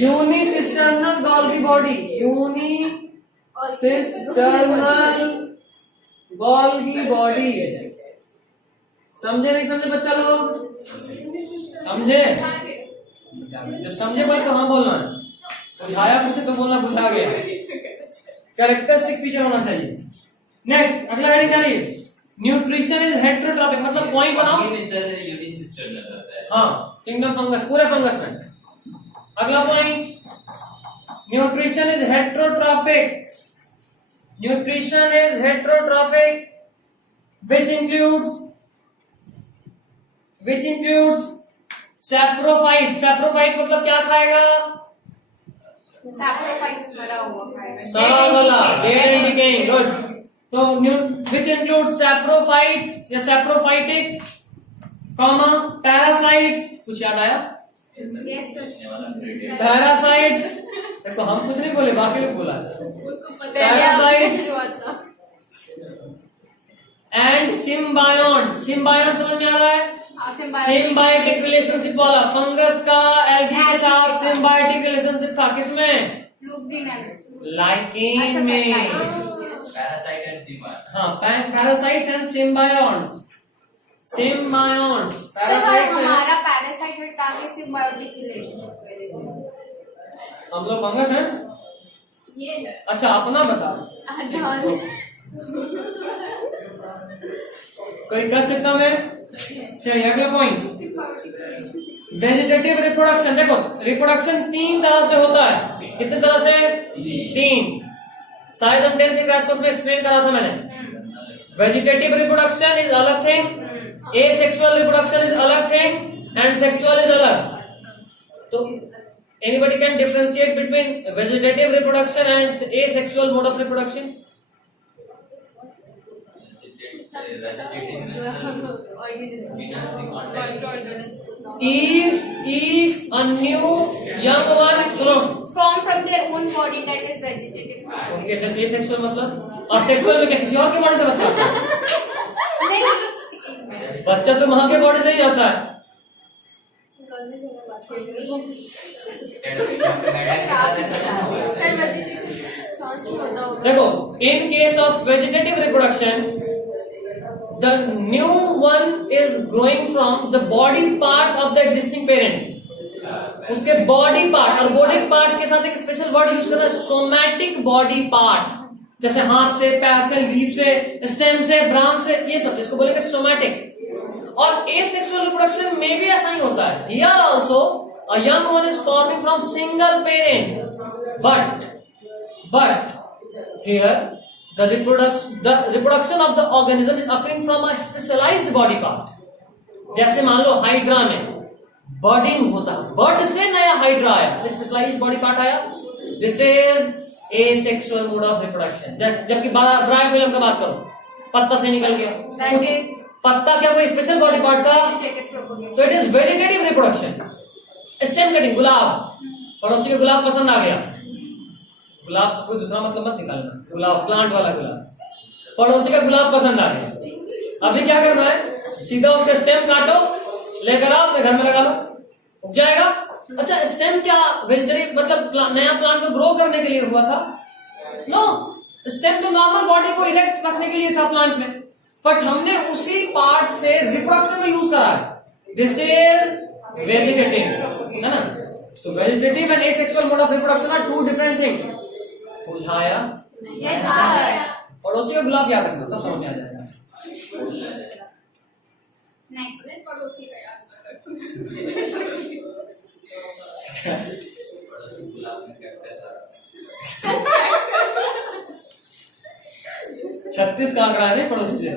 यूनिसिस्टर्नल गोल्गी बॉडी, यूनिसिस्टर्नल गोल्गी बॉडी। समझे नहीं समझे बच्चा लोग? समझे? जब समझे भाई तो हाँ बोलना है, बुझाया पूछे तो बोलना बुझा गया। कैरेक्टरिस्टिक फीचर होना चाहिए। नेक्स्ट अगला हेडिंग क्या है, न्यूट्रिशन इज हेटेरोट्रॉपिक, मतलब पॉइंट बनाओ। हाँ किंगडम फंगस, पूरे फंगस में। अगला point, nutrition is heterotrophic. Nutrition is heterotrophic, which includes saprophyte. Saprophyte मतलब क्या खाएगा, सैप्रोफाइट्स मरा हुआ खाएगा, dead and decaying, good। तो which includes saprophytes या saprophytic, parasites। कुछ याद आया? Yes sir। Parasites, देखो हम कुछ नहीं बोले, बाकी लोग बोला। Parasites and symbionts। symbionts समझ में आ रहा है? सिम्बायोटिक रिलेशनशिप वाला, फंगस का एल्गी के साथ सिम्बायोटिक रिलेशनशिप था, किसमें? लाइकेन में। Parasite and symbiote. हाँ पैरासाइट्स एंड सिम्बायोन्ट्स। सिम्बायोन्ट्स पैरासाइट्स, हमारा पैरासाइट हटा के सिम्बायोटिक रिलेशनशिप कर दीजिए। हम लोग फंगस हैं? ये अच्छा अपना बता, कोई कर सकता मैं? चलिए अगला पॉइंट, वेजिटेटिव रिप्रोडक्शन। देखो रिप्रोडक्शन 3 तरह से होता है, कितने तरह से? 3। शायद हम 10th क्लास में एक्सप्लेन करा था मैंने। वेजिटेटिव रिप्रोडक्शन इज अलग थिंग, एसेक्सुअल रिप्रोडक्शन इज अलग थिंग, एंड सेक्सुअल इज अलग। तो anybody can differentiate between vegetative reproduction and asexual mode of reproduction? If a new young one formed from their own body, that is vegetative. Okay, then asexual मतलब, और sexual में क्या किसी और के body से बच्चा होता है? बच्चा तो वहां के बॉडी से ही आता है। देखो, in case of vegetative reproduction, the new one is growing from the body part of the existing parent. उसके बॉडी पार्ट, और बॉडी पार्ट के साथ एक स्पेशल वर्ड यूज करना है, सोमैटिक बॉडी पार्ट, जैसे हाथ से, पैर से, लीफ से, स्टेम से, ब्रांच से, ये सब इसको बोलेंगे सोमैटिक। और एसेक्सुअल रिप्रोडक्शन में भी ऐसा ही होता है। Here also a young one is forming from single parent, but here the reproduction of the organism is occurring from a specialized body part. जैसे मान लो हाइड्रा में बर्डिंग होता है, बर्ड से नया हाइड्रा आया, स्पेशलाइज्ड बॉडी पार्ट आया, this is asexual mode of reproduction. जबकि ब्रायोफिल्म का बात करो, पत्ता से निकल गया, पत्ता क्या कोई स्पेशल बॉडी पार्ट था? So it is vegetative reproduction. Stem cutting, गुलाब, पड़ोसी को गुलाब पसंद आ गया, गुलाब का कोई दूसरा मतलब मत निकालना, गुलाब प्लांट वाला गुलाब, पड़ोसी का गुलाब पसंद आ गया। अभी क्या करना है, सीधा उसका स्टेम काटो, लेकर आओ, अपने घर में लगा लो, उग जाएगा। अच्छा, स्टेम क्या वेजिटेटिव मतलब नया प्लांट को ग्रो करने के लिए हुआ था? नो, स्टेम तो नॉर्मल बॉडी को इरेक्ट रखने के लिए था प्लांट में, बट हमने उसी पार्ट से रिप्रोडक्शन में यूज करा है। दिस इज वेजिटेटिव, है ना? तो vegetative and asexual mode of reproduction are two different thing. बुझाया? Yes sir. पड़ोसी का गुलाब याद रखना, सब समझ में आ जाएगा। नेक्स्ट पड़ोसी का याद रखो। 36 का आंकड़ा है पड़ोसी से,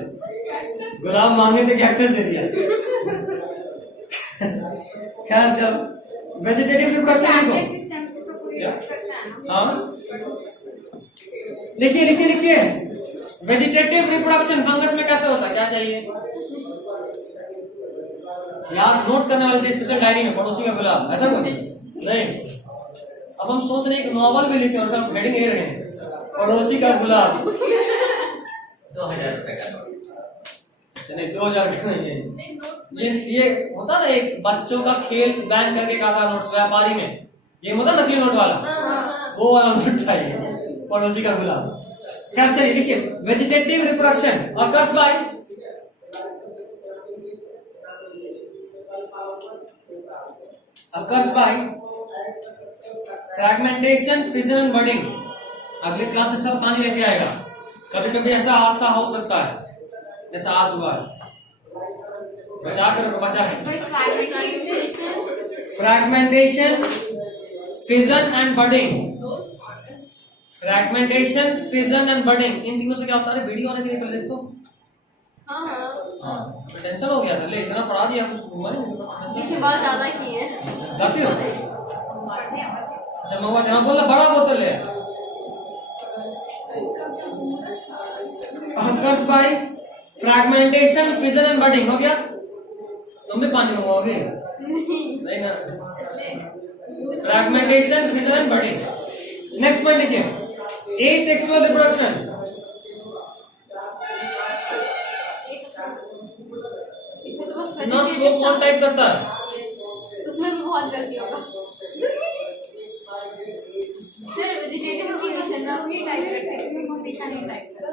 गुलाब मांगे थे कैक्टस दे दिया। खैर चलो, वेजिटेटिव रिप्रोडक्शन लिखो। सिस्टम से तो कोई करता है ना। हाँ, लिखिए लिखिए लिखिए। वेजिटेटिव रिप्रोडक्शन फंगस में कैसे होता है, क्या चाहिए यार? नोट करने वाले थे स्पेशल डायरी में, पड़ोसी का गुलाब, ऐसा कुछ नहीं। अब हम सोच रहे हैं एक नॉवल भी लिखे और सब हेडिंग ले रहे हैं, पड़ोसी का गुलाब। 2000 रुपए का नोट। नहीं, 2000 का नहीं है। ये होता ना एक बच्चों का खेल बैंक करके का था नोट्स व्यापारी में, ये होता नकली नोट वाला, वो वाला नोट चाहिए, पड़ोसी का गुलाब। खैर चलिए देखिए, vegetative reproduction occurs by fragmentation, fission and budding. अगले क्लास से सब पानी लेके आएगा। कभी कभी ऐसा हादसा हो सकता है जैसा आज हुआ है, बचा के रखो, बचा के। Fragmentation, fission and budding. Fragmentation, fission and budding, इन तीनों से क्या होता है? वीडियो आने के लिए पहले देख तो। हाँ, टेंशन हो गया था, ले इतना पढ़ा दिया कुछ घूमा इसके बाद ज्यादा की है। जाती हो? अच्छा महुआ, जहाँ बोला बड़ा बोतल है। occurs by fragmentation, fission and budding। हो गया? तुम भी पानी मंगवाओगे? नहीं ना। Fragmentation, fission and budding. Next point लिखिए, एसेक्सुअल रिप्रोडक्शन। इसमें तो बस इतना स्लो कौन टाइप करता है? उसमें भी बहुत गलती होगा। सर वेजिटेटिव रिप्रोडक्शन ना वही टाइप करते क्योंकि हम हमेशा नहीं टाइप करते।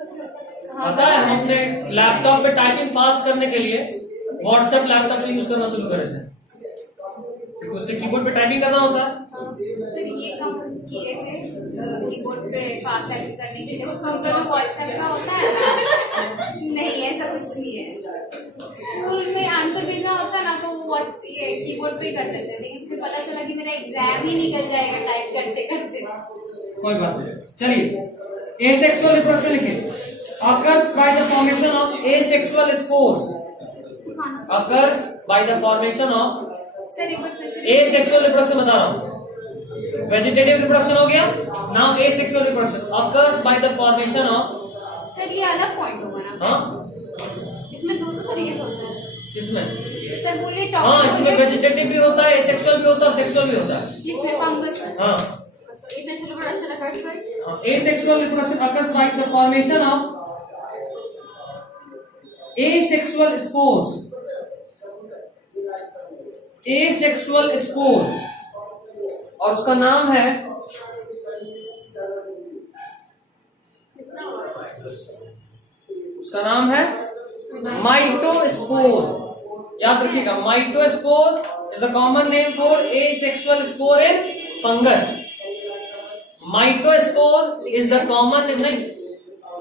पता है, हम अपने लैपटॉप पे टाइपिंग फास्ट करने के लिए व्हाट्सएप लैपटॉप से यूज करना शुरू करे थे, क्योंकि उससे कीबोर्ड पे टाइपिंग करना होता है। सर ये कम किए थे कीबोर्ड पे फास्ट टाइपिंग करने के लिए, उनका जो व्हाट्सएप का होता है ना, नहीं ऐसा कुछ नहीं है। स्कूल में आंसर भेजना होता है ना, तो वो ये कीबोर्ड पे करते थे, लेकिन फिर पता चला कि मेरा एग्जाम ही निकल जाएगा टाइप करते करते। कोई बात नहीं, चलिए एसेक्सुअल रिप्रोडक्शन लिखिए। occurs by the formation of asexual spores। occurs by the formation of sir एक बार फिर से asexual reproduction बता रहा हूँ। वेजिटेटिव रिप्रोडक्शन हो गया, now asexual reproduction occurs by the formation of। Sir ये अलग पॉइंट होगा ना? हाँ, इसमें दो तरीके से होता है। किसमें? सर बोलिए हाँ, इसमें टॉपिक वेजिटेटिव भी होता है, एसेक्सुअल भी होता है और सेक्सुअल भी होता है। जिसमें फंगस। हाँ, asexual reproduction occurs by asexual reproduction occurs by the formation of asexual spores। Asexual spore और उसका नाम है माइटोस्पोर। याद रखिएगा, mitospore is the common name for asexual spore in fungus. Mitospore is the common name, नहीं,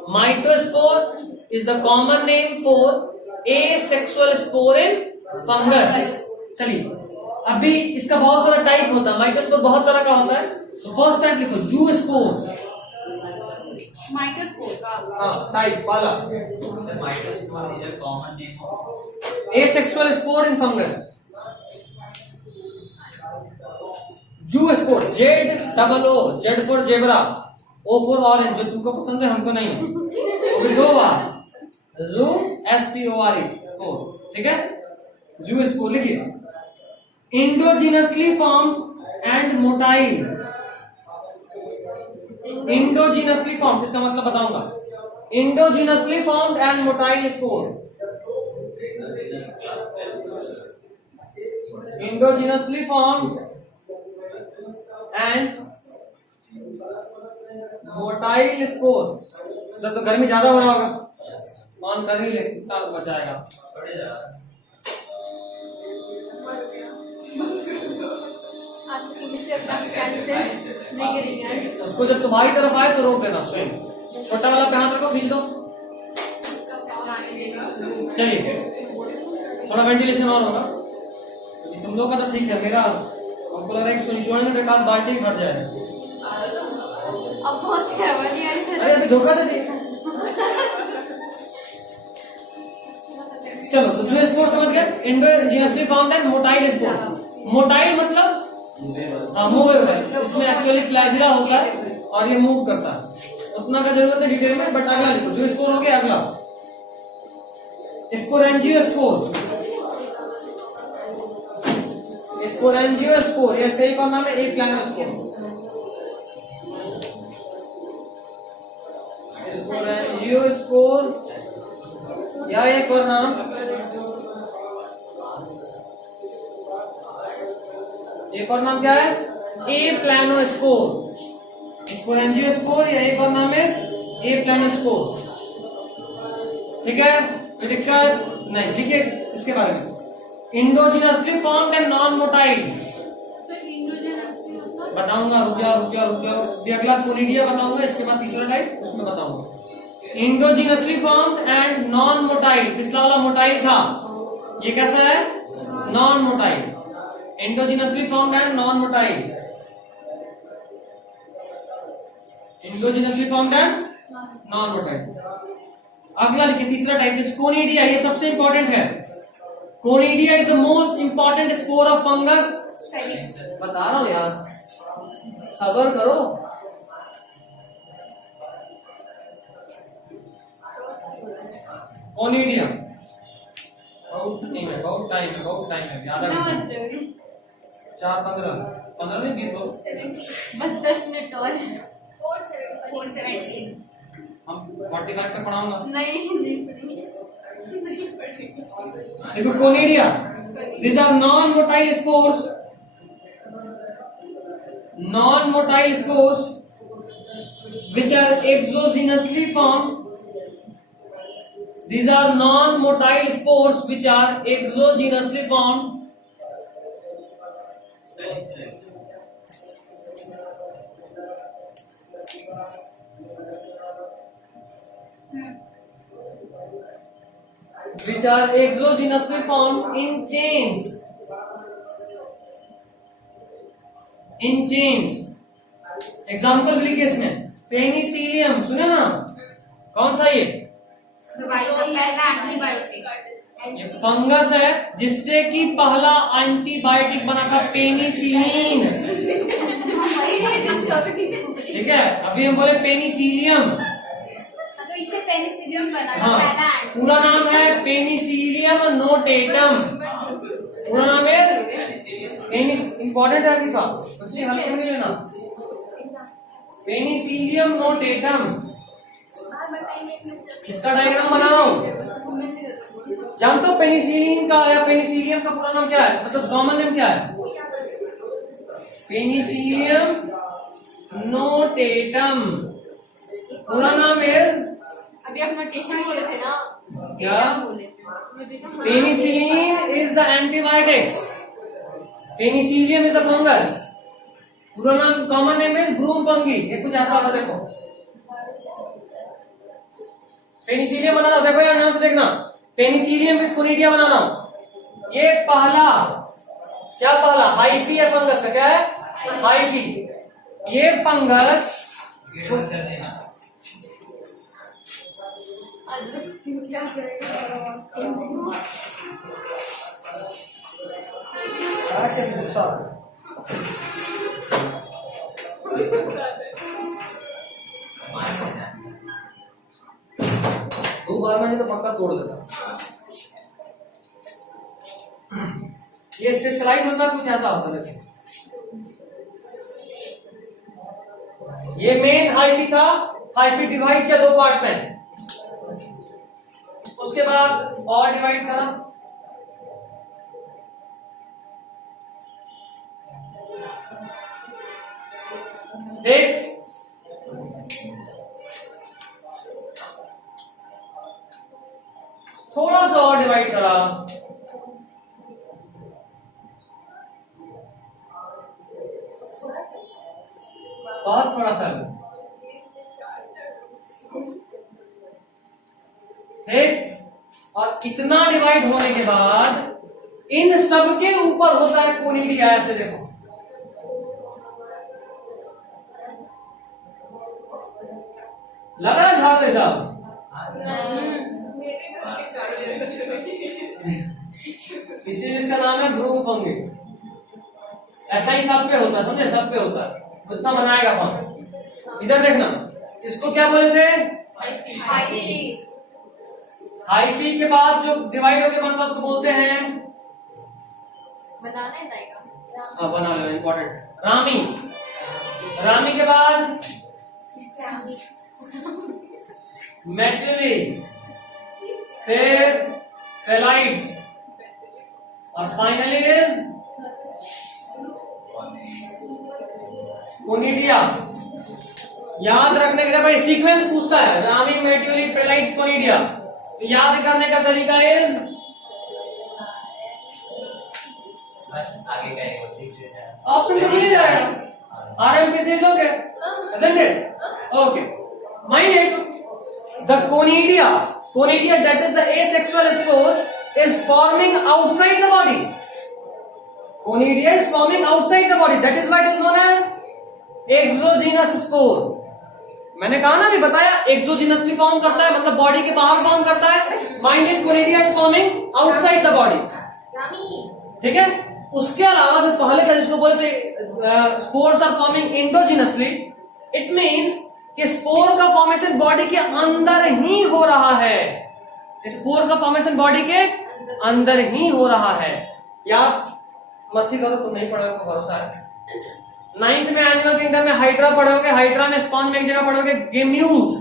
mitospore is the common name for asexual spore in fungus. चलिए, अभी इसका बहुत सारा टाइप होता है, माइटोस्पोर बहुत तरह का होता है। तो फर्स्ट टाइप लिखो, जूस्पोर। माइक्रोस्कोप का हाँ, टाइप वाला sir mitospore is a common name of asexual spore in fungus. Zoospore, ZOO, Z for zebra, O for orange, जो तुमको पसंद है हमको नहीं है, वो भी 2 बार, जू SPORE स्पोर, ठीक है। जूस्पोर लिखिए। Endogenously form and motile. Endogenously form इसका मतलब बताऊंगा। Endogenously formed and motile spore. Endogenously formed and motile spore. तो गर्मी ज्यादा हो रहा होगा, ऑन कर ही ले, कितना बचाएगा। आज से क्लास नहीं करेंगे आज। उसको जब तुम्हारी तरफ आए तो रोक देना स्वयं। छोटा वाला पे हाथ रखो, खींच दो। चलिए, थोड़ा वेंटिलेशन और होगा। तुम लोग का तो ठीक है, मेरा हमको लग रहा है कि निचोड़ने के बाद बाल्टी भर जाए। अब बहुत खराबी आ रही है। अरे अभी धोखा दे दिए। चलो, तो जो स्पोर समझ गए, endogenously formed and motile spore. Motile मतलब मूवेबल, इसमें एक्चुअली फ्लैजिला होता है और ये मूव करता है। उतना का जरूरत है डिटेल में, बट अगला लिखो। जो स्पोर हो गया, अगला स्पोरेंजियोस्पोर। स्पोरेंजियोस्पोर, ये सही का नाम है, एक प्लानोस्पोर। स्पोरेंजियोस्पोर या एक और नाम, एक और नाम क्या है, ए प्लानोस्पोर। स्पोरेंजियोस्पोर या एक और नाम है ए प्लानोस्पोर, ठीक है। कोई दिक्कत नहीं, लिखिए इसके बारे में। Endogenously formed and non motile. Sir endogenously मतलब बताऊंगा, रुक जाओ। ये अगला कोनिडिया बताऊंगा, इसके बाद तीसरा टाइप उसमें बताऊंगा। Endogenously formed and non motile. पिछला वाला मोटाइल था, ये कैसा है, non motile. Endogenously formed and non motile. Endogenously formed and non motile. अगला लिखिए, तीसरा टाइप है कोनिडिया। ये सबसे इंपॉर्टेंट है। Conidia is the most important spore of fungus. बता रहा हूं यार, सब्र करो। कोनिडिया बहुत टाइम है, याद रखिए। 4-15 नहीं 20 बस 10 मिनट और। 470 हम 45 तक पढ़ाऊंगा। नहीं देखो, conidia, these are non-motile spores which are exogenously formed. These are non-motile spores which are exogenously formed. Which are exogenously formed in chains. Example भी लिखिए इसमें। पेनिसिलियम सुने ना, कौन था ये? दवाई का पहला एंटीबायोटिक। ये फंगस है जिससे कि पहला एंटीबायोटिक बना था, पेनिसिलिन। ठीक है, अभी हम बोले पेनिसिलियम, तो इससे पेनिसिलियम बना था हाँ, पहला पूरा नाम है पेनिसिलियम नोटेटम। पूरा नाम है इंपॉर्टेंट है कि साहब, इसलिए हल्के में नहीं लेना। पेनिसिलियम नोटेटम इसका डायग्राम बना रहा हूँ। जानते हो पेनिसिलिन का या पेनिसिलियम का पूरा नाम क्या है, मतलब कॉमन नेम क्या है? Penicillium notatum. पूरा नाम है, अभी आप नोटेशन बोले थे ना, क्या? Penicillin is the antibiotics, Penicillium is the fungus. पूरा नाम कॉमन नेम है ब्रूम फंगी। ये कुछ ऐसा होता, देखो पेनिसिलियम बना रहा हूं, देखो यार ध्यान से देखना, पेनिसिलियम विद कोनिडिया बना रहा हूं। ये पहला क्या, पहला हाइफी है फंगस का, क्या है? हाइफी। ये फंगस कर देना। दो बार मैंने तो पक्का तोड़ देता। ये स्पेशलाइज होता है, कुछ ऐसा होता है। ये मेन हाइफी था, हाइफी डिवाइड किया 2 पार्ट में, उसके बाद और डिवाइड करा। देख थोड़ा सा और डिवाइड करा, बहुत थोड़ा सा। ठीक, और इतना डिवाइड होने के बाद इन सब के ऊपर होता है कोनिडिया। ऐसे देखो, लग रहा है झाड़ ले जाओ। इसीलिए इसका नाम है ब्रूम फंगी। ऐसा ही सब पे होता है, समझे, सब पे होता है। कितना बनाएगा फंग। इधर देखना, इसको क्या बोलते हैं? हाइफी के बाद जो डिवाइड होके बनता है उसको बोलते हैं, बनाना है जाएगा। हाँ बना लो, इंपॉर्टेंट। रामी। रामी के बाद मेटली, फिर फेलाइट्स, और फाइनली इज कोनिडिया। याद रखने के लिए भाई सीक्वेंस पूछता है, रामी, मेट्यूली, फेलाइट्स, कोनिडिया। तो याद करने का तरीका इज, बस आगे का एक ऑप्शन तो मिल जाएगा। RMPC is okay, isn't it? Okay. Mind it. The conidia that is the asexual spore is forming outside the body. Conidia is forming outside the body. That is why it is known as exogenous spore. मैंने कहा ना, अभी बताया, एक्सोजिनसली form करता है, मतलब body के बाहर फॉर्म करता है। Mind it, conidia is forming outside the body. ठीक है, उसके अलावा जो पहले का जिसको बोलते spores are forming endogenously, it means कि स्पोर का फॉर्मेशन बॉडी के अंदर ही हो रहा है। स्पोर का फॉर्मेशन बॉडी के अंदर ही हो रहा है। याद मत ही करो, तुम नहीं पढ़ोगे, भरोसा है। 9th में एनिमल किंगडम में हाइड्रा पढ़ोगे, हाइड्रा में स्पॉन्ज में एक जगह पढ़ोगे गेम्यूल्स।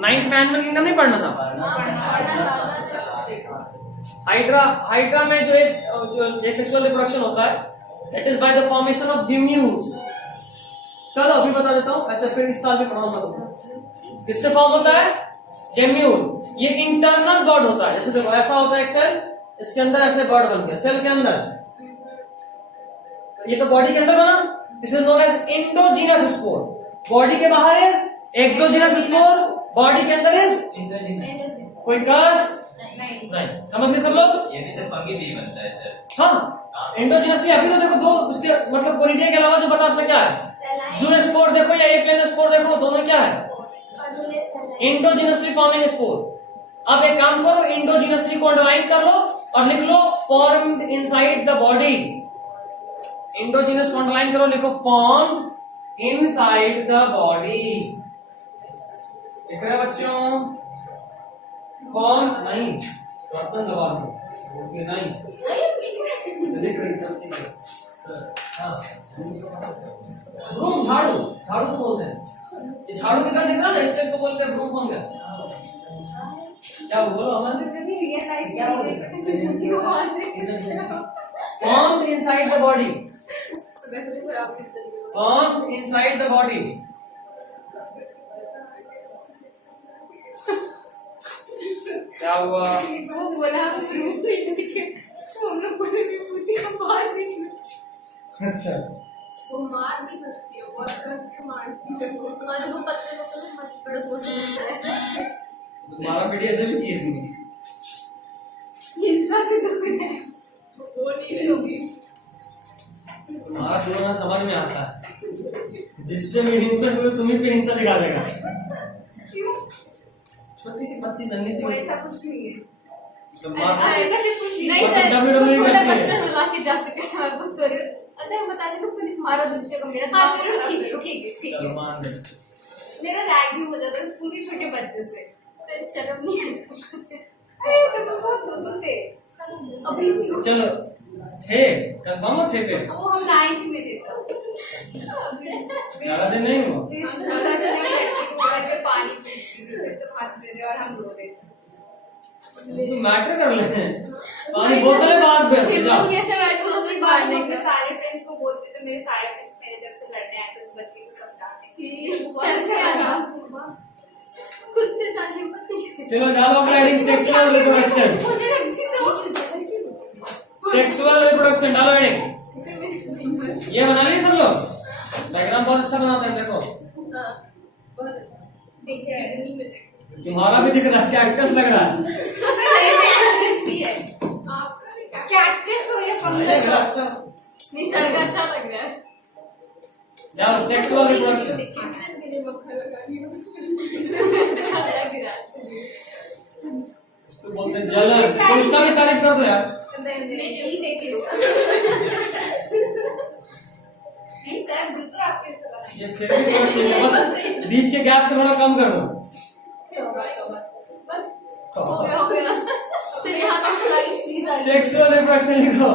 9th में एनिमल किंगडम नहीं पढ़ना था। हाइड्रा में जो सेक्सुअल रिप्रोडक्शन होता है, that is by the formation of gemmules. चलो अभी बता देता हूं, ऐसे फिर इस साल भी पढ़ाऊंगा तुमको। किससे फॉर्म होता है? गेम्यूल। ये इंटरनल बर्ड होता है। जैसे देखो, ऐसा होता है एक सेल, इसके अंदर ऐसे बर्ड बन गया, सेल के अंदर। ये तो बॉडी के अंदर बना, this is known as endogenous spore. Body के बाहर इज एक्सोजिनस स्पोर, बॉडी के अंदर इज कोई कास्ट नहीं। समझ गए सब लोग? ये भी सिर्फ फंगी भी बनता है सर। हाँ, इंडोजिनसली। अभी तो देखो, दो उसके मतलब कोनिडिया के अलावा जो बता उसमें क्या है, जू स्पोर देखो या एप्लेन स्पोर देखो, दोनों क्या है? इंडोजिनसली फॉर्मिंग स्पोर। अब एक काम करो, इंडोजिनसली को अंडरलाइन कर लो और लिख लो formed inside the body. Endogenous को अंडरलाइन करो, लिखो फॉर्म इनसाइड द बॉडी। लिख रहे बच्चों? फॉर्म नहीं, बर्तन दबा दो, नहीं लिख रही। ब्रूम, झाड़ू, झाड़ू को बोलते हैं। ये झाड़ू के घर दिख रहा है ना, इसलिए इसको बोलते हैं ब्रूम फंगस। क्या बोलो Aman? Real life Formed inside the body. Formed inside the body. क्या हुआ? वो बोला प्रूफ नहीं देखे तो हम लोग बोले विभूति को मार देंगे। अच्छा, वो मार भी सकती है, बहुत कस के मारती है वो। तुम्हारे को पत्ते को तो मत पड़ो तो तुम्हारा बेटी ऐसे भी किए थी। हिंसा से दूर है। वो नहीं होगी। तुम्हारा दोनों समझ में आता है, जिससे भी हिंसा हुई तुम्ही पे हिंसा दिखा देगा। क्यों? छोटी सी बच्ची नन्ही सी वो ऐसा कुछ नहीं है। तो मार ऐसा से कुछ नहीं नहीं तो सर, WWE तो छोटा करती है। बच्चा रुला के जा सकते हैं आपको स्टोरी। अरे हम बता दें उसको मारा बच्चे को मेरा। हाँ चलो ठीक है ठीक है ठीक चलो है। मान ले। मेरा रैग भी हो जाता है स्कूल के छोटे बच्चे से। शर्म नहीं आता। अरे तुम तो बहुत दुदू थे। अभी भी हो। चलो थे, कंफर्म हो थे पे? वो हम 9th में थे तब। ज्यादा दिन नहीं हुआ। फिर स्कूल में से लड़के के मोबाइल पे पानी पीती थी, फिर से हंस रहे थे और हम रो रहे थे। तो मैटर कर ले, पानी बोतलें बाहर भेज फिर जा। लोग ऐसे बैठे उसके बाद में मैं सारे फ्रेंड्स को बोलते तो मेरे सारे फ्रेंड्स मेरे तरफ से लड़ने आए तो उस बच्चे को सब डांटे। बहुत अच्छा लगा। खुद से जाने मत पीछे। चलो डायलॉग राइटिंग, सेक्सुअल रिप्रोडक्शन। उन्हें रखती तो सेक्सुअल रिप्रोडक्शन डायलॉग राइटिंग। ये बना लिए सब लोग? बैकग्राउंड बहुत अच्छा बनाते हैं, देखो देखिए तुम्हारा भी दिख रहा है, कैक्टस लग रहा है। कैक्टस हो या फंगस हो अच्छा, नहीं सर का अच्छा लग रहा है। जाओ सेक्सुअल रिप्रोडक्शन। मेरे मक्खा लगा रही हूँ। इसको बोलते हैं जलन। तो उसका भी तारीफ कर दो यार। नहीं देखे नहीं सर बिल्कुल आपके से बना ये फिर भी थोड़ा ठीक है, बस बीच के गैप को थोड़ा कम कर दो। हो गया। चलिए हाँ चीज सेक्सुअल रिप्रोडक्शन लिखो।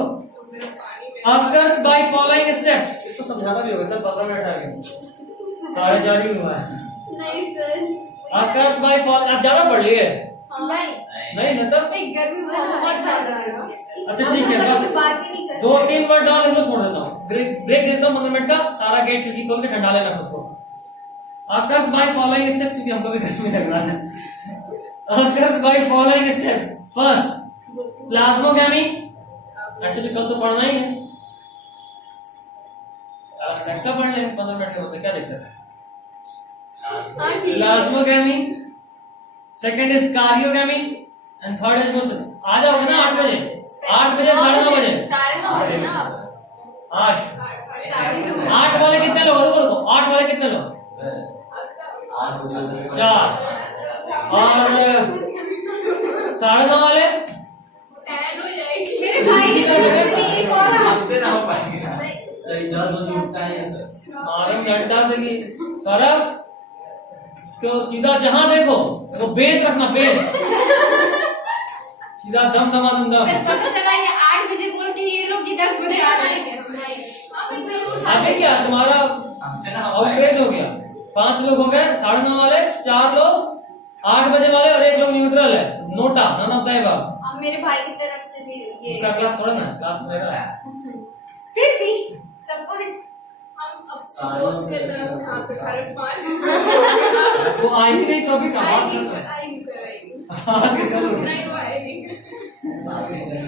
Occurs by following steps. इसको समझाना भी होगा, चल 15 मिनट आगे 4:30 ही हुआ है। नहीं सर। Occurs by following, आप ज्यादा पढ़ लिए? नहीं नहीं मतलब एक गर्मी सर बहुत ज्यादा है अच्छा ठीक है, बस बात ही नहीं कर 2-3 वर्ड डाल इनको छोड़ देता हूँ। ब्रेक देता हूँ 15 मिनट का। सारा गेट खिड़की खोल के ठंडा लेना खुद को। Occurs by following steps, क्योंकि हमको भी गर्मी लग रहा है। Occurs by following steps. First, plasmogamy. ऐसे भी कल तो पढ़ना ही है, एक्स्ट्रा पढ़ लेंगे 15 मिनट के बाद, क्या दिक्कत है? हाँ ठीक है। Plasmogamy, second is karyogamy and third is meiosis. आ जाओगे ना 8 बजे? 8 बजे 9:30 बजे? साढ़े 9 बजे ना। 8 वाले कितने लोग? रुको 8 वाले कितने लोग? 4 और 9:30 वाले? टैन हो जाएगी। मेरे भाई की तरफ से नहीं एक और हमसे ना हो पाएगा। सही 10 बजे उठता है सर। हमारे घंटा से की सौरभ क्यों सीधा जहां देखो तो बेच रखना, बेच सीधा दम दमा दम दम। पता चला ये 8 बजे बोल के ये लोग 10 बजे आ रहे हैं। अभी क्या तुम्हारा हमसे ना हो आउटरेज हो गया? 5 लोग हो गए, 9:30 वाले, 4 लोग 8 बजे वाले और 1 लोग न्यूट्रल है। NOTA none of the above. अब मेरे भाई की तरफ से भी ये इसका क्लास थोड़ा ना, क्लास थोड़ा है। फिर भी सपोर्ट हम अब दोस्त के तरफ साथ खड़े पार वो आएगी नहीं तो अभी कहा आज के चलो नहीं आएगी।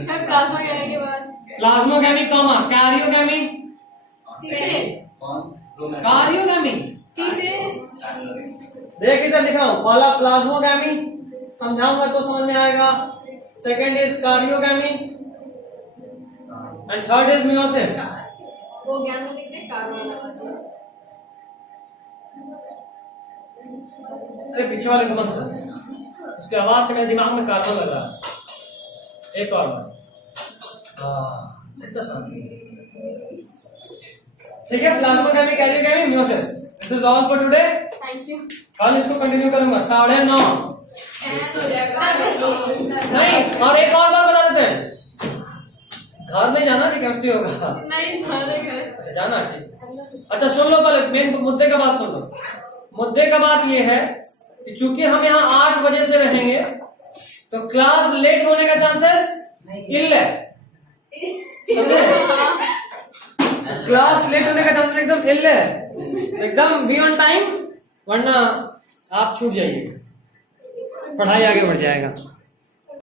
हम प्लाज्मा कहने के बाद प्लाज्मोगैमी कॉमा कैरियोगैमी। सीधे कार्योगैमी सीधे देख इधर लिख रहा हूं, पहला प्लाज्मोगैमी समझाऊंगा तो समझ में आएगा, second is karyogamy and third is meiosis. वो ज्ञान में लिखते कार्बन। अरे पीछे वाले को मत कर, उसकी आवाज से मेरे दिमाग में कार्बन लग रहा है। एक और बार, इतना शांति। ठीक है, plasmogamy karyogamy meiosis. This is all for today. Thank you. कल इसको कंटिन्यू करूंगा 9:30। टैन हो जाएगा। नहीं, और एक और बार बता देते हैं, घर नहीं जाना भी केमिस्ट्री होगा। नहीं जाने गए। अच्छा जाना ठीक। अच्छा सुन लो पहले मेन मुद्दे का बात सुन लो। मुद्दे का बात ये है कि चूंकि हम यहाँ 8 बजे से रहेंगे तो क्लास लेट होने का चांसेस इल है। क्लास लेट होने का चांसेस एकदम इल है, एकदम बी ऑन टाइम, वरना आप छूट जाइए, पढ़ाई आगे बढ़ जाएगा।